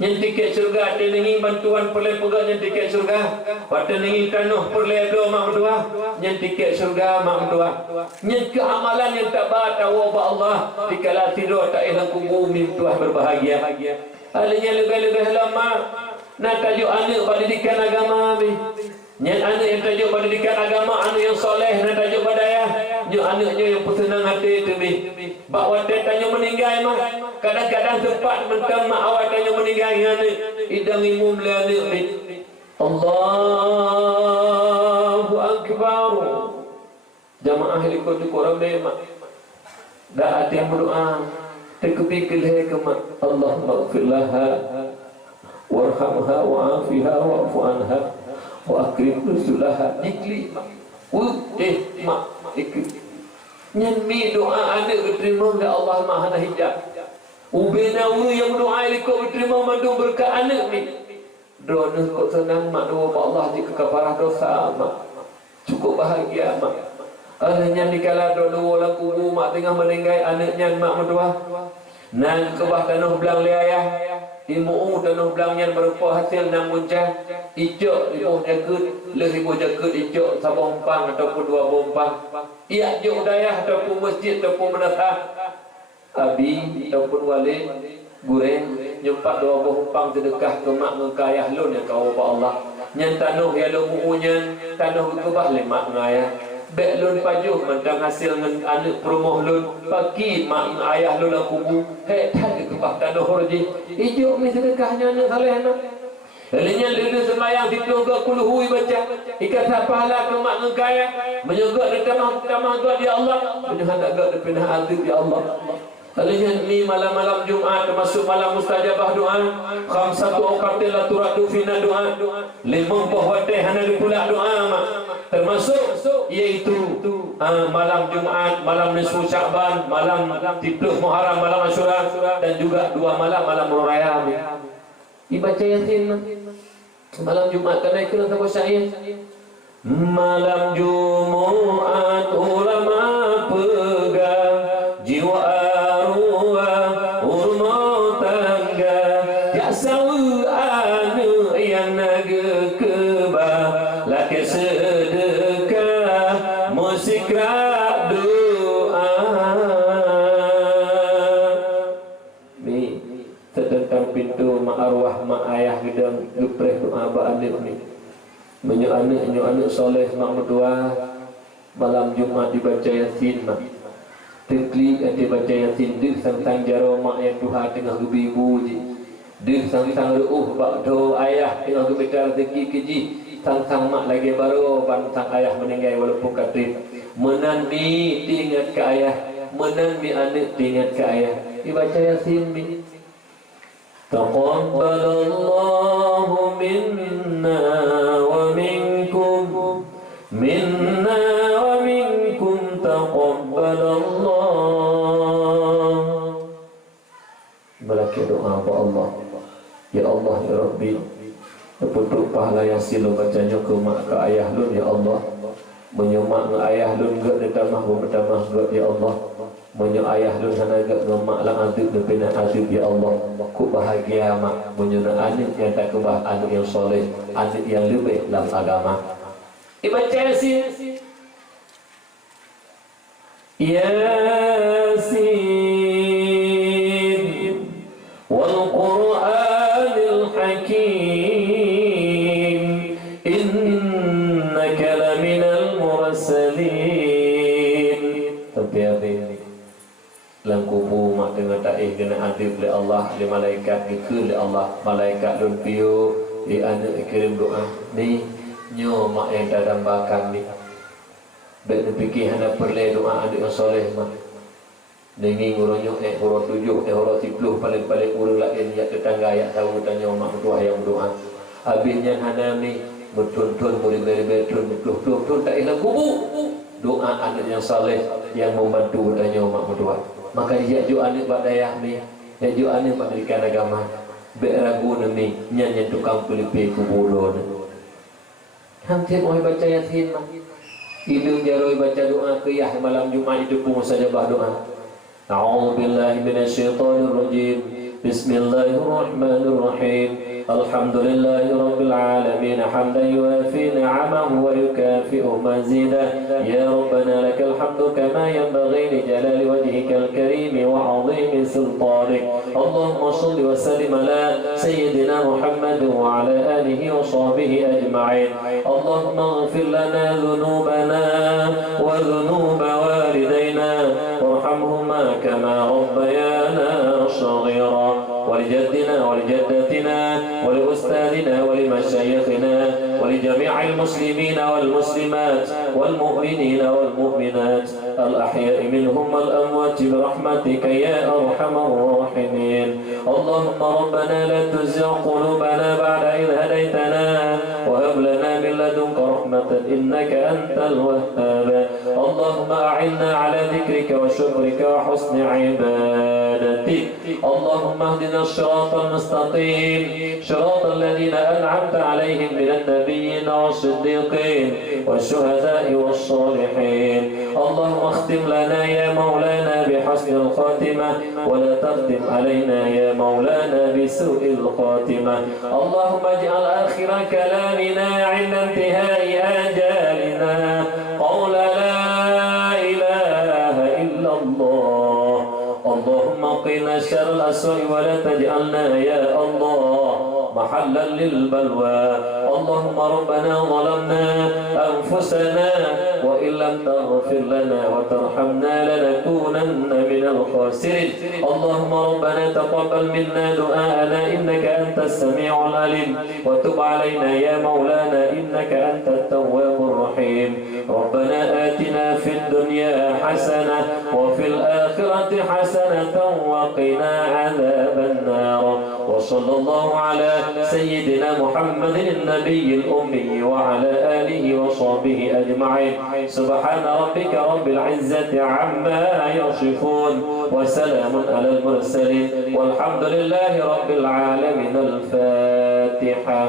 nyen tiket surga hati nengi bantuan perleh pegak nyen tiket surga hati nengi tanuh perleh do mak dua nyen tiket surga mak dua nyen keamalan yang tak tahu apa Allah dikala tidur tak ilang kubur mi tuah berbahagia halinya lebih-lebih lama nak tajuk anak pendidikan agama mi nyen anak yang tajuk pendidikan agama anak yang soleh nak tajuk badayah nyen anaknya yang bersenang hati tu mi bak wate tanya meninggal mah kadang-kadang tempat mentang mak awak tanya meninggal anak idang imum le anak mi Allahu akbar jamaah ikut tu orang mak dah hati yang berdoa terkepikir ke mak Allah maghfirlaha warhamha wa'afiha wa'fu anha wa akrim nuzulaha ikli mak ikli nyen mi doa anak diterima oleh Allah Maha Hijab ubinawu yang doa ikut diterima mandung berkat anak ni doa kok senang mak doa Allah jika kafarah dosa mak cukup bahagia mak hanya dikala doa lang kubu mak tengah meninggal anaknya mak mendoa nan kebah tanuh belang le ayah ibu tanuh belangnya berupa hasil nang muncah ijok ibu jagut le ibu jagut ijok sabompang ataupun dua bompang ia jok dayah ataupun masjid ataupun menatah abi ataupun wali gureng nyempat dua bompang sedekah ke mak ngekayah lun yang kau Allah Nyan tanuh ya lo muunyan tanuh kebah lemak ngaya. Bek lun pajuh mentang hasil ngan anak perumoh lun pagi mak ayah lun aku bu. Hei tak kebah tanuh roji. Ijuk mi sedekahnya anak saleh anak. Lainnya lulu semayang ditunggu kuluhui baca ikat pahala ke mak ngaya menyogok dekat tamah dia Allah menyuhat agak dipindah azib ya Allah. Lainnya ni malam-malam Jumat termasuk malam mustajabah doa khamsatu awqatin la turadu fina doa 5 waktu hana dipula doa termasuk iaitu malam Jumat, malam nisfu Sya'ban, malam 30 Muharram, malam Asyura dan juga 2 malam Raya. Dibaca Yasin malam Jumat kena ikut sama syair. Malam Jumat ulama pegang jiwa arwah urma tangga ya sawu anu yang naga kebah laki sedekah musik doa tentang pintu mak arwah mak ayah gedang gepreh doa ba adik ni menyu anak soleh mak mertua malam Jumat dibaca Yasin mak tekli dibaca Yasin dik tentang jaro mak yang Tuhan tengah gebibu ji dik sang ruh bak do ayah tengah gebetar rezeki keji sang mak lagi baru bantang ayah meninggal walaupun katib menanti diingat ke ayah menanti anak diingat ke ayah dibaca Yasin mi. Taqabbalallahu minna wa minkum taqabbalallah. Melaki doa apa Allah. Ya Allah ya Rabbi, betul pahala yang silo bacanya ke mak ke ayah lun ya Allah. Menyemak ke ayah lun gak ditambah bertambah gak ya Allah. Menyo ayah lun sana gak ngemak lang adib depina adib ya Allah. Ku bahagia mak menyuna adik yang tak kebah adik yang soleh, adik yang lebih dalam agama. Ibaca Yasin. Yasin wal Qur'anil Hakim innaka laminal mursalin. Tapi dalam kubu mak dengan taih kena adib oleh Allah, oleh malaikat dikul oleh Allah, malaikat lun piu di anak kirim doa ni nyo mak yang dalam bakam ni baik dipikir hana perle doa adik yang soleh mak dengi ngurunyo huruf 7 huruf 10 paling urung lain ya tetangga ya tahu tanya mak mertua yang berdoa habisnya hana ni bertun-tun boleh betul tak hilang kubu doa adik yang soleh yang membantu tanya mak mertua. Maka dia ju anak badayah ni, dia ju anak pendidikan agama. Bek ragu ni nyanyi tukang pelipi kubur ni. Hampir oi baca Yasin mah. Hidung jaroi baca doa qiyah malam Jumat itu pun mustajabah doa. A'udzu billahi minasyaitonir rajim. Bismillahirrahmanirrahim. Alhamdulillahi rabbil alamin hamdan yuafi ni'amahu wa yukafi'u mazidah ya rabbana lakal hamdu kama yanbaghi li jalali wajhikal karim wa 'azimi sultanik. Allahumma shalli wa sallim ala sayyidina Muhammad wa ala alihi wa sahbihi ajma'in. Allahumma ighfir lana dhunubana wa dhunuba walidayna warhamhuma kama rabbayana shaghira. ولجدنا ولجدتنا ولأستاذنا ولمشايخنا ولجميع المسلمين والمسلمات والمؤمنين والمؤمنات الأحياء منهم والأموات برحمتك يا أرحم الراحمين. اللهم ربنا لا تزغ قلوبنا بعد إذ هديتنا وهب لنا من لدنك رحمة إنك أنت الوهاب. اللهم أعنا على ذكرك وشكرك وحسن عبادتك. اللهم اهدنا الصراط المستقيم صراط الذين أنعمت عليهم من النبيين والصديقين والشهداء والصالحين. اللهم اختم لنا يا مولانا بحسن الخاتمة ولا تختم علينا يا مولانا بسوء الخاتمة. اللهم اجعل آخر كلامنا عند انتهاء آجالنا قول لا إله إلا الله. اللهم قنا شر الأسوأ ولا تجعلنا يا الله محلا للبلوى. اللهم ربنا ظلمنا أنفسنا وإن لم تغفر لنا وترحمنا لنكونن من الخاسرين. اللهم ربنا تقبل منا دعاءنا إنك أنت السميع العليم وتب علينا يا مولانا إنك أنت التواب الرحيم. ربنا آتنا في الدنيا حسنة وفي الآخرة حسنة وقنا عذاب النار. وصلى الله على سيدنا محمد النبي الأمي وعلى آله وصحبه أجمعين. سبحان ربك رب العزة عما يصفون وسلام على المرسلين والحمد لله رب العالمين. الفاتحة.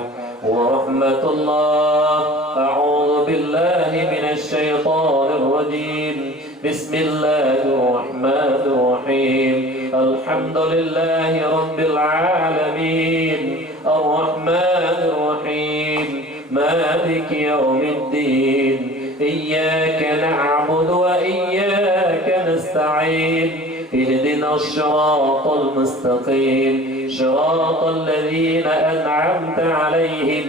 ورحمة الله. أعوذ بالله من الشيطان الرجيم. بسم الله الرحمن الرحيم. الحمد لله رب العالمين الرحمن الرحيم مالك يوم الدين. إياك نعبد وإياك نستعين. اهدنا الصراط المستقيم صراط الذين أنعمت عليهم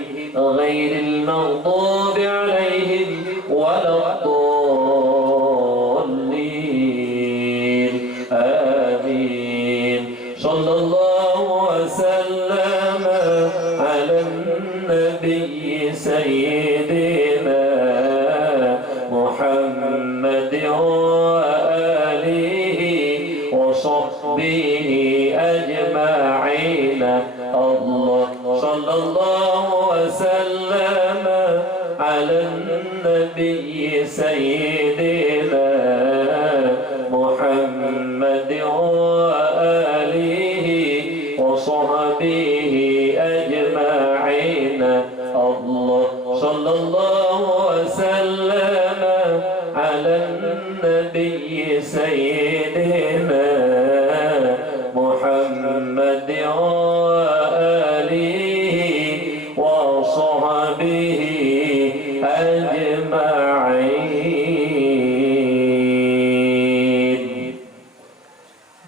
غير المغضوب عليهم ولا الضالين. آمين. صلى الله وسلم على النبي سيدنا محمد وآله وصحبه أجمعين. الله صلى الله وسلم على النبي سيدنا محمد وآله وصحبه أجمعين. الله صلى الله وسلم على النبي سيدنا محمد وآله وصحبه أجمعين.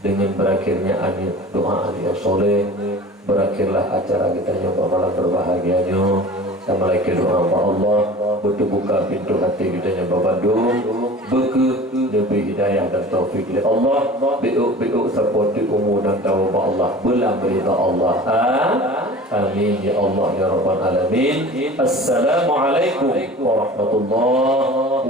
Dengan berakhirnya doa Adi Soleh, berakhirlah acara kita yang malam berbahagianya. Sama lagi doa Allah berbuka pintu hati kita yang Bandung, beke lebih hidayah dan taufik oleh Allah, biuk seperti umur dan tahu Allah belah berita Allah. Amin ya Allah ya Rabbal Alamin. Assalamualaikum warahmatullahi